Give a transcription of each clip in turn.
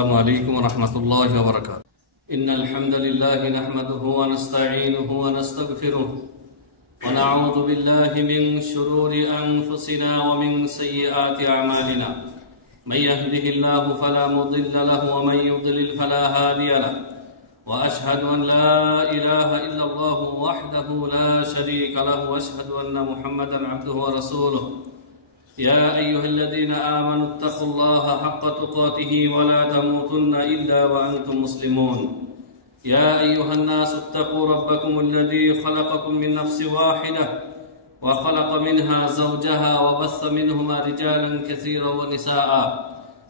السلام عليكم ورحمة الله وبركاته. إن الحمد لله نحمده ونستعينه ونستغفره ونعوذ بالله من شرور أنفسنا ومن سيئات أعمالنا. من يهده الله فلا مضل له ومن يضلل فلا هادي له. وأشهد أن لا إله إلا الله وحده لا شريك له وأشهد أن محمدا عبده ورسوله. يا أيها الذين آمنوا اتقوا الله حق تقاته ولا تموتن إلا وأنتم مسلمون. يا أيها الناس اتقوا ربكم الذي خلقكم من نفس واحدة وخلق منها زوجها وبث منهما رجالا كثيرا ونساء.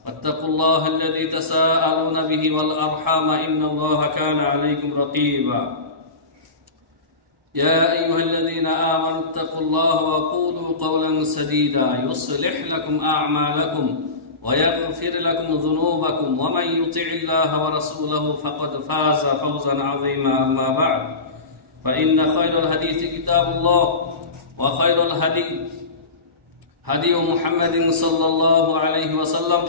واتقوا الله الذي تساءلون به والأرحام إن الله كان عليكم رقيبا. يا أيها الذين آمنوا اتقوا الله وقولوا قولا سديدا يصلح لكم أعمالكم ويغفر لكم ذنوبكم ومن يطع الله ورسوله فقد فاز فوزا عظيما. أما بعد فإن خير الحديث كتاب الله وخير الهدي هدي محمد صلى الله عليه وسلم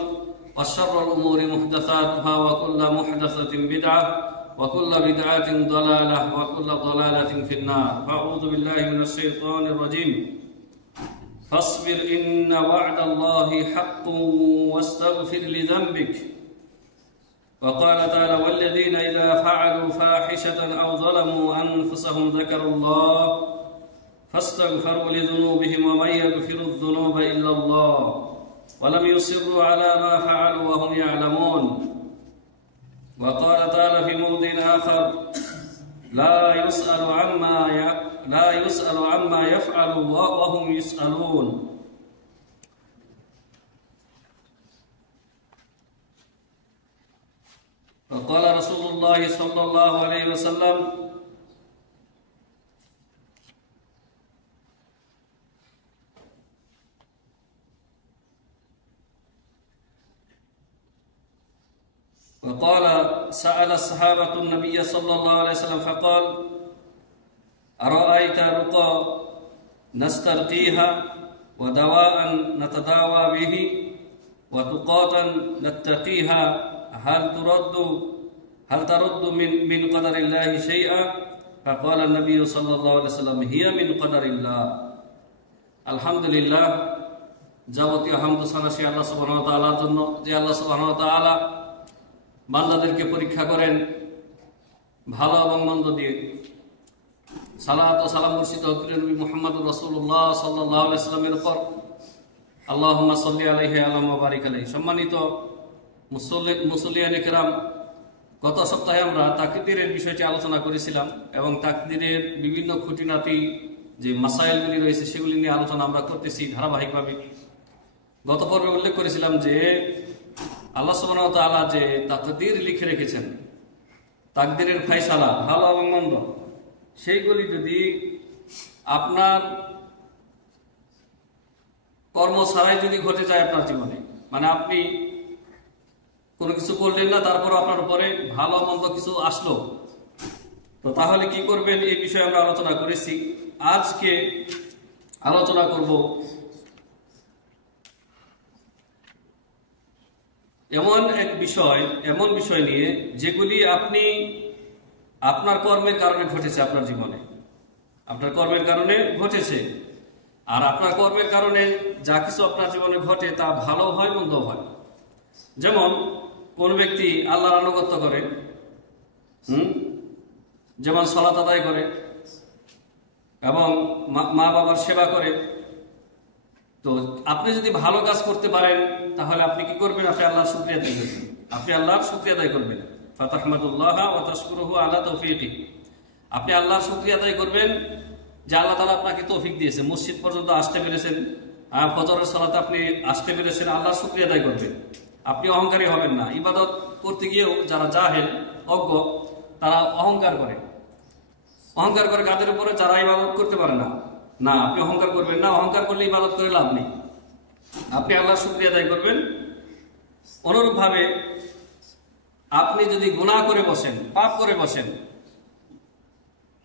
وشر الأمور محدثاتها وكل محدثة بدعة وكل بدعة ضلالة وكل ضلالة في النار. فأعوذ بالله من الشيطان الرجيم. فاصبر إن وعد الله حق واستغفر لذنبك. وقال تعالى والذين إذا فعلوا فاحشة أو ظلموا أنفسهم ذكروا الله فاستغفروا لذنوبهم ومن يغفر الذنوب إلا الله ولم يصروا على ما فعلوا وهم يعلمون. وقال تعالى في موضع آخر لا يسأل عما يفعل وهم يسألون. وقال رسول الله صلى الله عليه وسلم وقال سأل الصحابة النبي صلى الله عليه وسلم فقال أرأيت رقى نسترقيها ودواء نتداوى به وتقاة نتقيها هل ترد من قدر الله شيئا؟ فقال النبي صلى الله عليه وسلم هي من قدر الله. الحمد لله যাবতীয় হামদ সানাসি আল্লাহ সুবহানাহু ওয়া তাআলার জন্য যে আল্লাহ সুবহানাহু ওয়া তাআলা বান্দাদেরকে পরীক্ষা করেন ভালো এবং মন্দ দিয়ে। সালাত ও সালাম বর্ষিত হোক নবী মুহাম্মদুর রাসূলুল্লাহ সাল্লাল্লাহু আলাইহি ওয়াসাল্লামের উপর। আল্লাহুম্মা সাল্লি আলাইহি ওয়া বারিক আলাইহি। সম্মানিত মুসল্লিয়ানে কিরাম, গত সপ্তাহে আমরা তাকদীরের বিষয়টি আলোচনা করেছিলাম এবং তাকদীরের বিভিন্ন খুঁটিনাটি যে মাসাইলগুলি রয়েছে সেগুলি নিয়ে আলোচনা আমরা করতেছি ধারাবাহিকভাবে। গত পর্বে উল্লেখ করেছিলাম যে আল্লাহ সুবহানাহু ওয়া তাআলা যে তাকদীর লিখে রেখেছেন, তাকদীরের ফয়সালা ভালো এবং মন্দ, সেইগুলি যদি আপনার কর্ম ছাড়াই যদি ঘটে যায় আপনার জীবনে, মানে আপনি কোনো কিছু করলেন না তারপর আপনার উপরে ভালো মন্দ কিছু আসলো, তো তাহলে কি করবেন এই বিষয়ে আমরা আলোচনা করেছি। আজকে আলোচনা করব এমন বিষয় নিয়ে যেগুলি আপনি আপনার কর্মের কারণে ঘটেছে, আপনার জীবনে আপনার কর্মের কারণে ঘটেছে। আর আপনার কর্মের কারণে যা কিছু আপনার জীবনে ঘটে তা ভালো হয় মন্দ হয়। যেমন কোন ব্যক্তি আল্লাহর আনুগত্য করে, যেমন সালাত আদায় করে এবং মা বাবার সেবা করে, তো আপনি যদি ভালো কাজ করতে পারেন তাহলে আপনি কি করবেন? আপনি আল্লাহর শুকরিয়া আদায় করবেন। আপনি আল্লাহর শুকরিয়া আদায় করবেন। ফাতাহমাদুল্লাহ ওয়া তাশকুরুহু আলা তাওফীকি। আপনি আল্লাহর শুকরিয়া আদায় করবেন যে আল্লাহ তাআলা আপনাকে তৌফিক দিয়েছে, মসজিদ পর্যন্ত আসতে পেরেছেন, ফজরের সালাতে আপনি আসতে পেরেছেন, আল্লাহর শুকরিয়া আদায় করবেন। আপনি অহংকারী হবেন না। ইবাদত করতে গিয়েও যারা জাহেল অজ্ঞ তারা অহংকার করে কাদের উপরে? যারা ইবাদত করতে পারে না। না, আপনি অহংকার করবেন না। অহংকার করলে ইবাদত করে লাভ নেই। আপনি আল্লাহর শুকরিয়া আদায় করবেন। অনুরূপভাবে আপনি যদি গুনাহ করে বসেন, পাপ করে বসেন,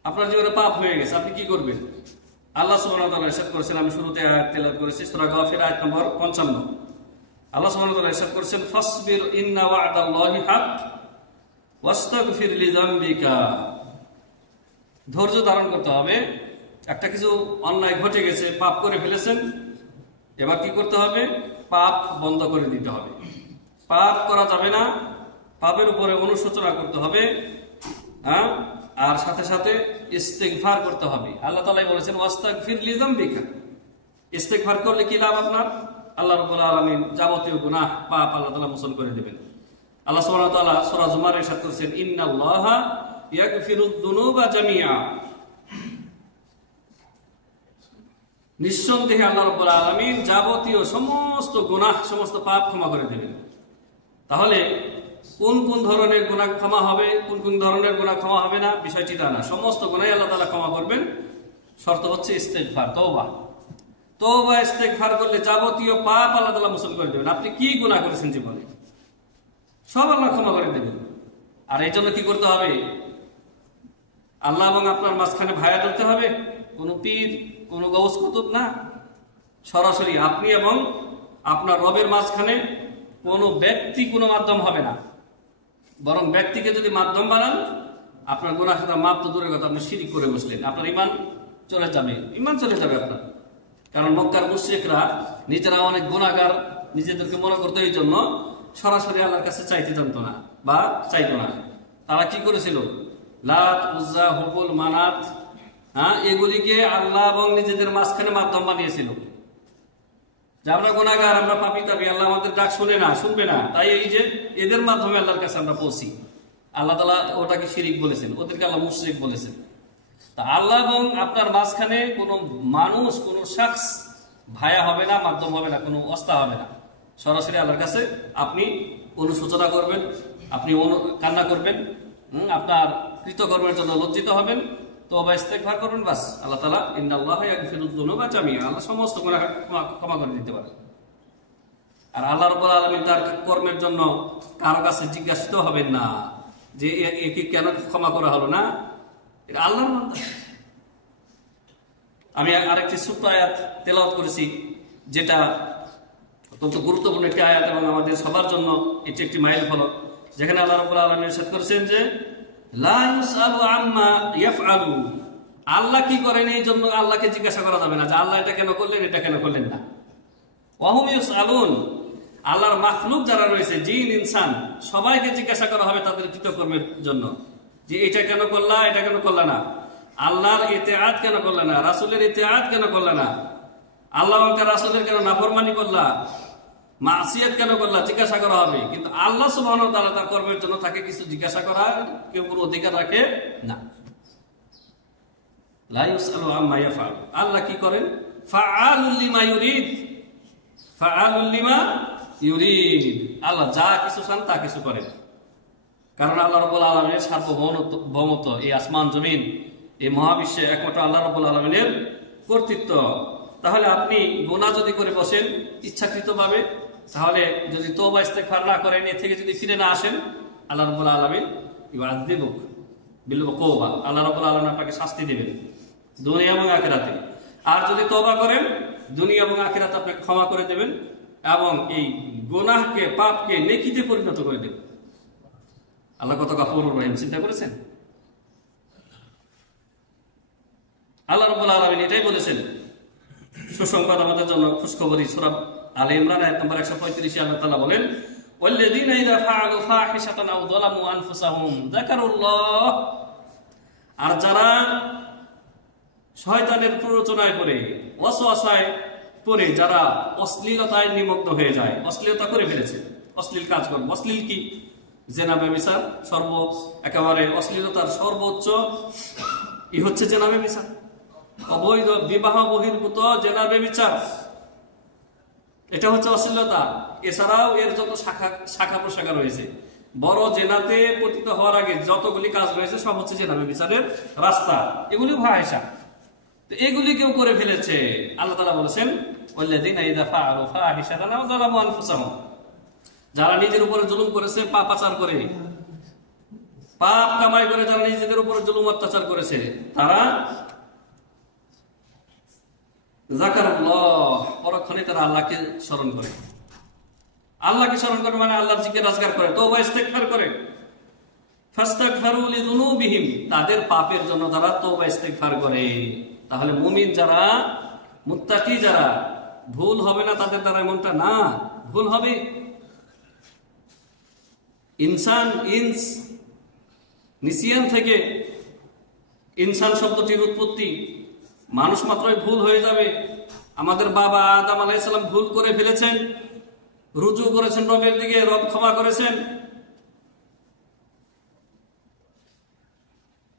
আপনার জীবনে পাপ হয়ে গেছে, আপনি কি করবেন? আল্লাহ সুবহানাহু ওয়া তাআলা ইরশাদ করেছেন, আমি শুরুতে আয়াত তেলাওয়াত করেছি, সূরা গাফির আয়াত নম্বর 55। আল্লাহ সুবহানাহু ওয়া তাআলা ইরশাদ করেছেন, ফাসবির ইন্না ওয়া'দাল্লাহি হক ওয়াস্তাগফির লিযামবিকা। ধৈর্য ধারণ করতে হবে। একটা কিছু অন্যায় ঘটে গেছে, পাপ করে ফেলেছেন, এবার কি করতে হবে? পাপ বন্ধ করে দিতে হবে। পাপ করা যাবে না, পাপের উপরে অনুশোচনা করতে হবে, হ্যাঁ, আর সাথে সাথে ইস্তেগফার করতে হবে। আল্লাহ তাআলা বলেছেন ওয়াস্তাগফির লিযামবিকা। ইস্তেগফার করলে কি লাভ আপনার? আল্লাহ রাব্বুল আলামিন যাবতীয় গুনাহ পাপ আল্লাহ তাআলা মোচন করে দেবেন। আল্লাহ সুবহানাহু ওয়া তাআলা সূরা জুমারে ইরশাদ করেছেন, ইন্নাল্লাহা ইয়াগফিরুদ দুনুবা জামিআ। নিঃসন্দেহে আল্লাহ রাব্বুল আলামিন যাবতীয় সমস্ত গুনাহ, সমস্ত পাপ ক্ষমা করে দেবেন। তাহলে কোন কোন ধরনের গুনাহ ক্ষমা হবে, কোন কোন ধরনের গুনাহ ক্ষমা হবে না, বিষয়টি তা না। সমস্ত গুনাহই আল্লাহ তাআলা ক্ষমা করবেন। শর্ত হচ্ছে ইস্তেগফার, তওবা। তওবা ইস্তেগফার করলে যাবতীয় পাপ আল্লাহ তাআলা মোচন করে দেবেন। আপনি কি গুনাহ করেছেন জীবনে, সব আল্লাহ ক্ষমা করে দেবেন। আর এই জন্য কি করতে হবে? আল্লাহ এবং আপনার মাঝখানে ভায়া ধরতে হবে, কোন পীর, কোন গৌস কুতুব না, সরাসরি আপনি এবং আপনার রবের মাঝখানে কোনো ব্যক্তি কোনো মাধ্যম হবে না। বরং ব্যক্তিকে যদি মাধ্যম বানান, আপনার গুনাহ খাতা মাপ তো দূরের কথা, আপনি শিরিক করে বসলেন, আপনার ঈমান চলে যাবে, ঈমান চলে যাবে আপনার। কারণ মক্কার মুশরিকরা নিজেরা অনেক গুনাহগার নিজেদেরকে মনে করতো, এই জন্য সরাসরি আল্লাহর কাছে চাইতে জানতো না বা চাইতো না। তারা কি করেছিল? লাত, উজ্জা, হুবল, মানাত, হ্যাঁ, এগুলিকে আল্লাহ এবং নিজেদের মাঝখানে মাধ্যম বানিয়েছিল। যে আমরা গুনাহগার, আমরা পাপী তাপী, আল্লাহ আমাদের ডাক শুনে না, শুনবে না, তাই এই যে এদের মাধ্যমে আল্লাহর কাছে আমরা পৌঁছি। আল্লাহ তাআলা ওটাকে শিরিক বলেছেন, ওদেরকে আল্লাহ মুশরিক বলেছেন। তা আল্লাহ এবং আপনার মাঝখানে কোনো মানুষ, কোনো শখস ভায়া হবে না, মাধ্যম হবে না, কোনো ওয়াস্তা হবে না। সরাসরি আল্লাহর কাছে আপনি অনুশোচনা করবেন, আপনি কান্না করবেন, আপনার কৃতকর্মের জন্য লজ্জিত হবেন, তওবা ইস্তেগফার করবেন, বাস। আল্লাহ তাআলা ইন্নাল্লাহা ইয়াগফিরুদ যুনুবা জামিআ, আল্লাহ সমস্ত গুনাহ ক্ষমা করে দিতে পারে। আর আল্লাহ রাব্বুল আলামিন তার কর্মের জন্য কারো কাছে জিজ্ঞাসিত হবেন না যে একে কেন ক্ষমা করা হলো না, এটা আল্লাহর বান্দা। আমি আরেকটি ছোট্ট আয়াত তেলাওয়াত করেছি, যেটা অত্যন্ত গুরুত্বপূর্ণ একটি আয়াত এবং আমাদের সবার জন্য এটি একটি মাইল ফলক, যেখানে আল্লাহ রাব্বুল আলামিন ইরশাদ করেছেন যে লা ইউসআলু আম্মা ইয়াফআলু। আল্লাহ কি করেন এই জন্য আল্লাহকে জিজ্ঞাসা করা যাবে না যে আল্লাহ এটা কেন করলেন, এটা কেন করলেন না। ওয়া হুম ইউসআলুন। আল্লাহর মাখলুক যারা রয়েছে, জিন, ইনসান, সবাইকে জিজ্ঞাসা করা হবে তাদের কৃতকর্মের জন্য, যে এটা কেন করলা, এটা কেন করলা না, আল্লাহর ইতিআত কেন করলা না, রাসূলের ইতিআত কেন করলা না, আল্লাহ এবং তার রাসূলের কেন নাফরমানি করলা, মাসিয়াত কেন করলা, জিজ্ঞাসা করা হবে। কিন্তু আল্লাহ সুবহানাহু ওয়া তাআলা তার কর্মের জন্য তাকে কিছু জিজ্ঞাসা করার কেউ কোনো অধিকার রাখে না। লা ইউসআলু আম্মা ইয়াফআল। আল্লাহ কি করেন? ফাআলুল লিমা ইউরিদ, ফাআলুল লিমা ইউরিদ। আল্লাহ যা কিছু চান তা কিছু করেন। কারণ আল্লাহ রাব্বুল আলামিনের সার্বভৌমত্ব, এই আসমান জমিন, এই মহাবিশ্বে একমাত্র আল্লাহ রাব্বুল আলামিনের কর্তৃত্ব। তাহলে আপনি গুনাহ যদি করে বসেন ইচ্ছাকৃতভাবে, তাহলে যদি তওবা ইস্তেগফার না করেন, এর থেকে যদি ফিরে না আসেন, আল্লাহ রাব্বুল আলামিন ইউআযযিবুক বিল উকুবা, আল্লাহ রাব্বুল আলামিন আপনাকে শাস্তি দিবেন দুনিয়া এবং আখিরাতে। আর যদি তওবা করেন, দুনিয়া এবং আখিরাতে আপনাকে ক্ষমা করে দেবেন এবং এই গুনাহকে, পাপকে নেকিতে পরিণত করে দেবেন। আল্লাহ কত গফুরুর রহিম, চিন্তা করেছেন? আল্লাহ রাব্বুল আলামিন এটাই বলেছেন। সুসংবাদ আমাদের জন্য, খুশখবরি। সূরা আলে ইমরান আয়াত নম্বর 135 আল্লাহ তাআলা বলেন, ওয়াল্লাযীনা ইযা ফাআলু ফাহিশাতান আও যালামু আনফুসাহুম যাকারুল্লাহ। আর যারা শয়তানের প্ররোচনায় পড়ে, ওয়াসওয়াসায় পড়ে, যারা অশ্লীলতায় নিমগ্ন হয়ে যায়, অশ্লীলতা করে ফেলেছে, অশ্লীল কাজ করে। অশ্লীল কি? জেনা, ব্যভিচার, একেবারে অশ্লীলতার সর্বোচ্চ ই হচ্ছে জেনা, ব্যভিচার, অবৈধ বিবাহ বহির্ভূত জেনা, ব্যভিচার, এটা হচ্ছে অশ্লীলতা। এছাড়াও এর যত শাখা প্রশাখা রয়েছে, বড় জেনাতে পতিত হওয়ার আগে যতগুলি কাজ রয়েছে সব হচ্ছে জেনা, ব্যভিচারের রাস্তা, এগুলি ফাহিশা। তো এগুলি কেউ করে ফেলেছে। আল্লাহ তাআলা বলেছেন, ওয়াল্লাযীনা ইযা ফাআলু ফাহিশাতান আও যালামু আনফুসাহুম। যারা নিজের উপরে জুলুম করেছে, পাপাচার করে, পাপ কামাই করে, যারা নিজেদের উপরে জুলুম অত্যাচার করেছে, তারা যাকারুল্লাহ, পরক্ষণে তারা আল্লাহকে স্মরণ করে। আল্লাহকে স্মরণ করে মানে আল্লাহর জিকির আজগার করে, তওবা ইস্তেগফার করে। ফাস্তাগফিরু লিযুনুবিহিম, তাদের পাপের জন্য তারা তওবা ইস্তেগফার করে। তাহলে মুমিন যারা, মুত্তাকি যারা, ভুল হবে না তাদের দ্বারা এমনটা না, ভুল হবে। নিসিয়ান থেকে ইনসান শব্দটির উৎপত্তি। মানুষ মাত্রই ভুল হয়ে যাবে। আমাদের বাবা আদম আলাইহিস সালাম ভুল করে ফেলেছেন, রুজু করেছেন রবের দিকে, রব ক্ষমা করেছেন।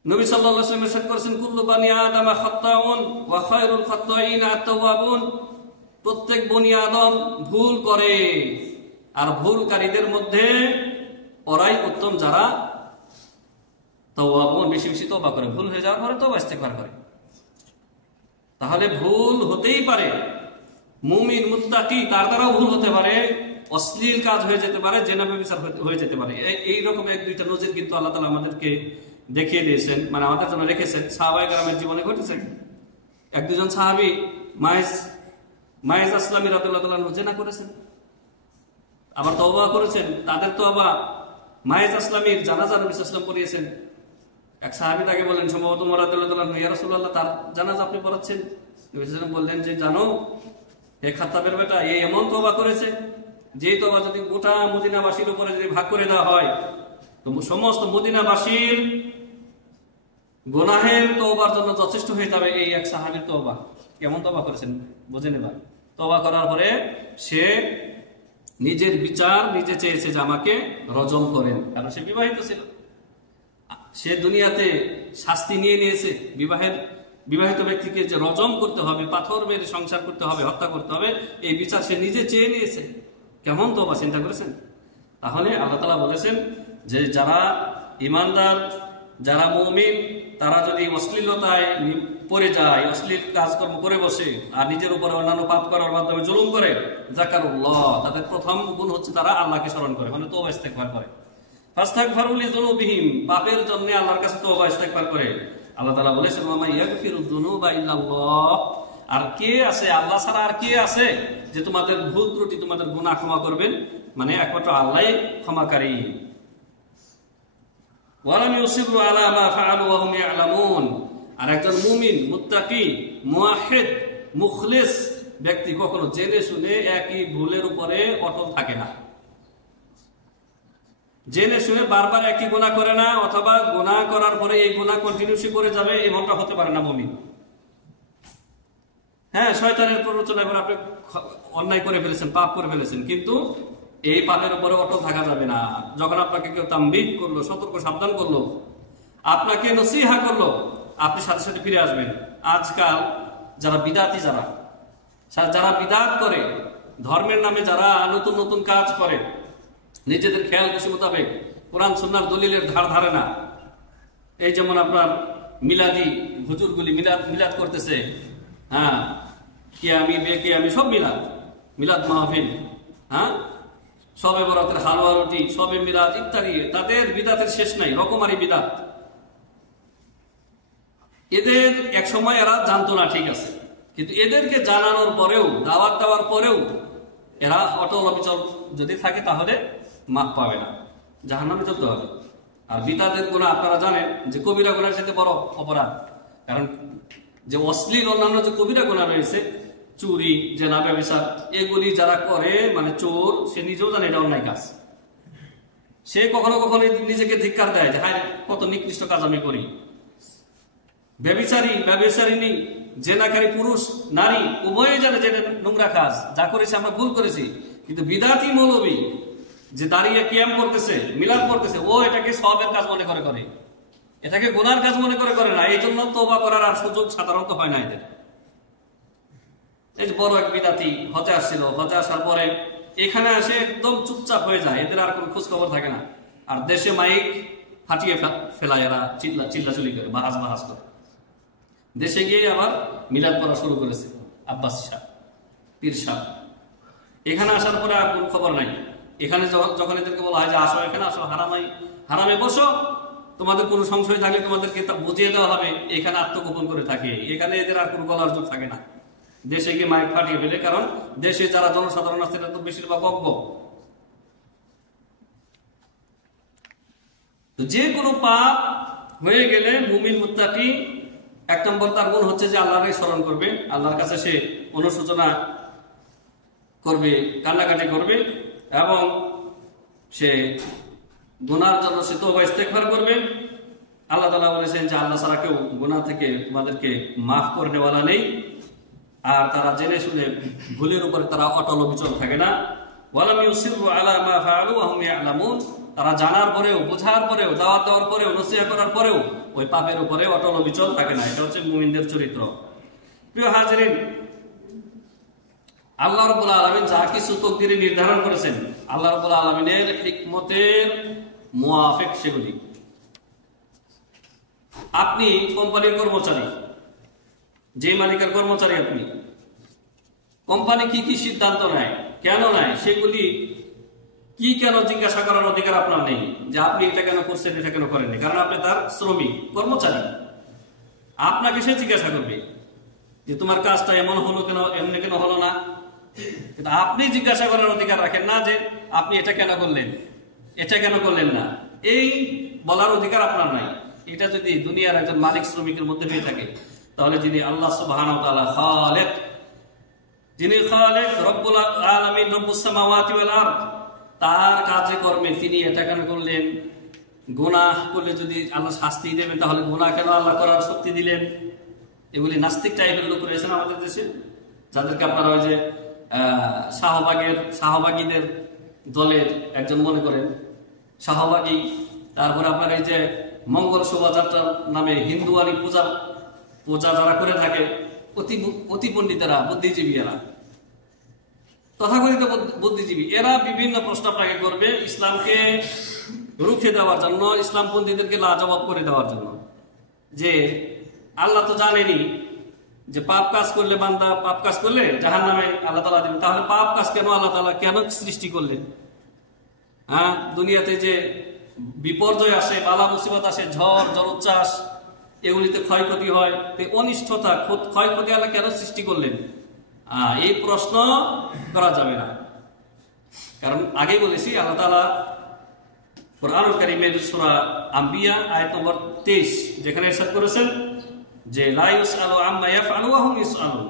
নবী সাল্লাল্লাহু আলাইহি ওয়াসাল্লাম ইরশাদ করেছেন, কুল্লু বানি আদম খাত্তাউন ওয়া খায়রুল খাত্তাইন আত-তাওয়াবুন। প্রত্যেক বনি আদম ভুল করে, আর ভুলকারীদের মধ্যে ওরাই উত্তম যারা তাওয়াবুন, বেশি বেশি তওবা করে, ভুল হয়ে যাওয়ার পরে তওবা ইস্তেগফার করে। তাহলে ভুল হতেই পারে, মুমিন মুত্তাকি তার দ্বারাও ভুল হতে পারে, অশ্লীল কাজ হয়ে যেতে পারে, জিনা ব্যভিচার হয়ে যেতে পারে। এইরকম এক দুইটা নজির কিন্তু আল্লাহ তাআলা আমাদেরকে দেখিয়ে দিয়েছেন, মানে আমাদের জন্য রেখেছেন। সাহাবায়ে কেরামের জীবনে ঘটেছে। এক দুজন সাহাবী মাইজ আসলামী রাদিয়াল্লাহু তাআলা আনহু জিনা করেছেন, আবার তওবা করেছেন। তাদের তওবা, মাইজ আসলামীর জানাজা নবী সাল্লাল্লাহু আলাইহি ওয়াসাল্লাম পড়িয়েছেন। এক সাহাবী তাকে বলেন, সম্ভবত ওমর রাদিয়াল্লাহু তাআলা আনহু, ইয়া রাসূলুল্লাহ, তার জানাজা আপনি পড়াচ্ছেন? নবী সাল্লাল্লাহু আলাইহি ওয়াসাল্লাম বললেন যে, জানো হে খাত্তাবের বেটা, এই এমন তওবা করেছে যে তওবা যদি গোটা মদিনাবাসীর উপরে যদি ভাগ করে দেওয়া হয়, তো সমস্ত মদিনাবাসীর গুনাহের তওবার জন্য যথেষ্ট হয়ে যাবে এই এক সাহাবীর তওবা। কেমন তওবা করেছেন বুঝে নেবা। তওবা করার পরে সে নিজের বিচার নিজে চেয়েছে যে আমাকে রজম করেন, কারণ সে বিবাহিত ছিল। সে দুনিয়াতে শাস্তি নিয়ে নিয়েছে, বিবাহিত ব্যক্তিকে যে রজম করতে হবে, পাথর মেরে সংসার করতে হবে, হত্যা করতে হবে, এই বিচার সে নিজে চেয়ে নিয়েছে। কেমন তওবা চিন্তা করেছেন? তাহলে আল্লাহ তাআলা বলেছেন যে যারা ঈমানদার, যারা মুমিন, তারা যদি অশ্লীলতায় পড়ে যায়, অশ্লীল কাজকর্ম করে বসে, আর নিজের উপরে অন্যান্য পাপ করার মাধ্যমে জুলুম করে, যাকারুল্লাহ, তাদের প্রথম গুণ হচ্ছে তারা আল্লাহকে স্মরণ করে, মানে তওবা ইস্তেগফার করে। ফাস্তাগফিরু লিযুনুবিহিম, পাপের জন্য আল্লাহর কাছে তওবা ইস্তেগফার করে। আল্লাহ তাআলা বলেছেন, ওয়া মা ইয়াগফিরুয যুনুবা ইল্লাল্লাহ, আর কে আছে আল্লাহ ছাড়া, আর কে আছে যে তোমাদের ভুল ত্রুটি, তোমাদের গুনাহ ক্ষমা করবেন? মানে একমাত্র আল্লাহই ক্ষমাকারী। ওয়ালাম ইউসিরু আলা মা ফাআলু ওয়া হুম ইয়ালামুন, আর একজন মুমিন, মুত্তাকি, মুওয়াহহিদ, মুখলিস ব্যক্তি কখনো জেনে শুনে একই ভুলের উপরে অটল থাকে না। জেনে শুনে বারবার একই গুনাহ করে না, অথবা গুনাহ করার পরে এই গুনাহ কন্টিনিউসি করে যাবে, এমনটা হতে পারে না মুমিন। হ্যাঁ, শয়তানের প্ররোচনায় আপনি অন্যায় করে ফেলেছেন, পাপ করে ফেলেছেন, কিন্তু এই পাপের উপরে অটল থাকা যাবে না। যখন আপনাকে কেউ তামবিহ করলো, সতর্ক সাবধান করলো, আপনাকে নসিহা করলো, আপনি সাথে সাথে ফিরে আসবেন। আজকাল যারা বিদাতি, যারা বিদাত করে, ধর্মের নামে যারা নতুন নতুন কাজ করে, নিজেদের খেয়াল খুশি মোতাবেক কোরআন সুন্নাহর দলিলের ধার ধারে না। এই যেমন আপনার মিলাদি হুজুরগুলি মিলাদ করতেছে, হ্যাঁ, কে আমি সব মিলাদ মাহফিল, হ্যাঁ, সবে বরাতের হালুয়া রুটি, সবে মিলাদ ইত্যাদি, তাদের বিদাতের শেষ নাই, রকমারি বিদাত। এদের এক সময় এরা জানতো না, ঠিক আছে, কিন্তু এদেরকে জানানোর পরেও, দাওয়াত দেওয়ার পরেও এরা অটল অবিচল যদি থাকে, তাহলে মাপ পাবে না, জাহান্নামে চলতে হবে। আর বিদাতের গুনাহ আপনারা জানেন যে কবিরা গুনাহের সাথে বড় অপরাধ। কারণ যে অশ্লীল অন্যান্য যে কবিরা গুনাহ রয়েছে, চুরি, জেনা, ব্যভিচার, এগুলি যারা করে, মানে চোর, সে নিজেও জানে এটা অন্যায় কাজ। সে কখনো কখনো নিজেকে ধিক্কার দেয় যে হায়, কত নিকৃষ্ট কাজ আমি করি। ব্যভিচারিণী, জেনাকারী পুরুষ নারী উভয়ে জানে যে এটা নোংরা কাজ, যা করেছে আমরা ভুল করেছি। কিন্তু বিদাতি মৌলবী যে দাঁড়িয়ে কিয়াম করতেছে, মিলাদ করতেছে, ও এটাকে সওয়াবের কাজ মনে করে, এটাকে গুনার কাজ মনে করে না। এই জন্য তওবা করার আর সুযোগ সাধারণত হয় না এদের। এই যে বড় এক বিদাতি হজে আসছিল, হজে আসার পরে এখানে আসে একদম চুপচাপ হয়ে যায়, এদের আর কোনো খোঁজ খবর থাকে না। আর দেশে মাইক ফাটিয়ে ফেলায়, এরা চিল্লাচুলি করে, বাহাস করে। দেশে গিয়ে আবার মিলাদ পড়া শুরু করেছে আব্বাস শাহ, পীর শাহ। এখানে আসার পরে আর কোনো খবর নাই। এখানে যখন এদেরকে বলা হয় যে আসো, এখানে আসো, হারামে বসো, তোমাদের কোনো সংশয় থাকলে তোমাদেরকে বুঝিয়ে দেওয়া হবে, এখানে আত্মগোপন করে থাকে। এখানে এদের আর কোনো বলার সুযোগ থাকে না। দেশে গিয়ে মাইক ফাটিয়ে ফেলে, কারণ দেশে যারা জনসাধারণ আছে এটা তো বেশিরভাগ অজ্ঞ, তো যে কোনো পাপ হয়ে গেলে মুমিন মুত্তাকি 1 নম্বর তার গুণ হচ্ছে যে আল্লাহকে স্মরণ করবে, আল্লাহর কাছে সে অনুশোচনা করবে, কান্নাকাটি করবে এবং সে গুনার জন্য সে তওবা ইস্তেগফার করবে। আল্লাহ তাআলা বলেছেন যে আল্লাহ ছাড়া কেউ গুনাহ থেকে তোমাদেরকে মাফ করে দেওয়ালা নেই। আর তারা জেনে শুনে ভুলের উপরে তারা অটল অবিচল থাকে না। ওয়ালাম ইউসিরু আলা মা ফাআলু ওয়া হুম ইয়ালামুন, তারা জানার পরেও, বোঝার পরেও, দাওয়াত দেওয়ার পরেও, নসিহত করার পরেও ওই পাপের উপরে অটল অবিচল থাকে না। এটা হচ্ছে মুমিনদের চরিত্র। প্রিয় হাজিরিন, আল্লাহ রাব্বুল আলামিন যা কিছু তাকদীরে নির্ধারণ করেছেন, আল্লাহ রাব্বুল আলামিনের হিকমতের মুওয়াফিক সেগুলি। আপনি কোম্পানির কর্মচারী, যে মালিকের কর্মচারী আপনি, কোম্পানি কি কি সিদ্ধান্ত নেয়, কেন নেয়, সেগুলি কি কেন জিজ্ঞাসা করার অধিকার আপনার নেই যে আপনি এটা কেন করছেন, এটা কেন করেননি। কারণ আপনি তার শ্রমিক, কর্মচারী। আপনাকে সে জিজ্ঞাসা করবে যে তোমার কাজটা এমন হলো কেন, এমনি কেন হলো না। কিন্তু আপনি জিজ্ঞাসা করার অধিকার রাখেন না যে আপনি এটা কেন করলেন, এটা কেন করলেন না, এই বলার অধিকার আপনার নাই। এটা যদি দুনিয়ার একজন মালিক শ্রমিকের মধ্যে হয়ে থাকে, তাহলে যিনি আল্লাহ সুবহানাহু ওয়া তাআলা খালিক, যিনি খালিক রব্বুল আলামিন, রব্বুস সামাওয়াতি ওয়াল আরদ, তার কাজে কর্মে তিনি এটা কেন করলেন, গুনাহ করলে যদি আল্লাহ শাস্তি দেবেন, তাহলে গুনাহ কেন আল্লাহ করার শক্তি দিলেন। এগুলি নাস্তিক টাইপের লোক রয়েছেন আমাদের দেশে, যাদেরকে আপনারা ওই যে শাহবাগীদের দলের একজন মনে করেন শাহবাগী। তারপরে আপনার এই যে মঙ্গল শোভাযাত্রার নামে হিন্দুয়ানি পূজা যারা করে থাকে, অতি পণ্ডিতেরা, বুদ্ধিজীবীরা, তথাকথিত বুদ্ধিজীবী, এরা বিভিন্ন প্রশ্ন আপনাকে করবে ইসলামকে রুখে দেওয়ার জন্য, ইসলামপন্থীদেরকে লাজবাব করে দেওয়ার জন্য। যে আল্লাহ তো জানেনি যে পাপ কাজ করলে, বান্দা পাপ কাজ করলে জাহান্নামে আল্লাহ তাআলা দিবেন, তাহলে পাপ কাজ কেন আল্লাহ তাআলা কেন সৃষ্টি করলেন? হ্যাঁ, দুনিয়াতে যে বিপর্যয় আসে, বালা মুসিবত আসে, ঝড় জলোচ্ছ্বাস, এগুলিতে ক্ষয়ক্ষতি হয়, অনিষ্টতা, ক্ষয়ক্ষতি আল্লাহ কেন সৃষ্টি করলেন? এই প্রশ্ন করা যাবে না। কারণ আগেই বলেছি, আল্লাহ তাআলা কুরআনুল কারীমের সূরা আম্বিয়া আয়াত নম্বর 23 যেখানে ইরশাদ করেছেন যে লা ইউসআলু আম্মা ইয়াফআলু ওয়া হুম ইউসআলুন।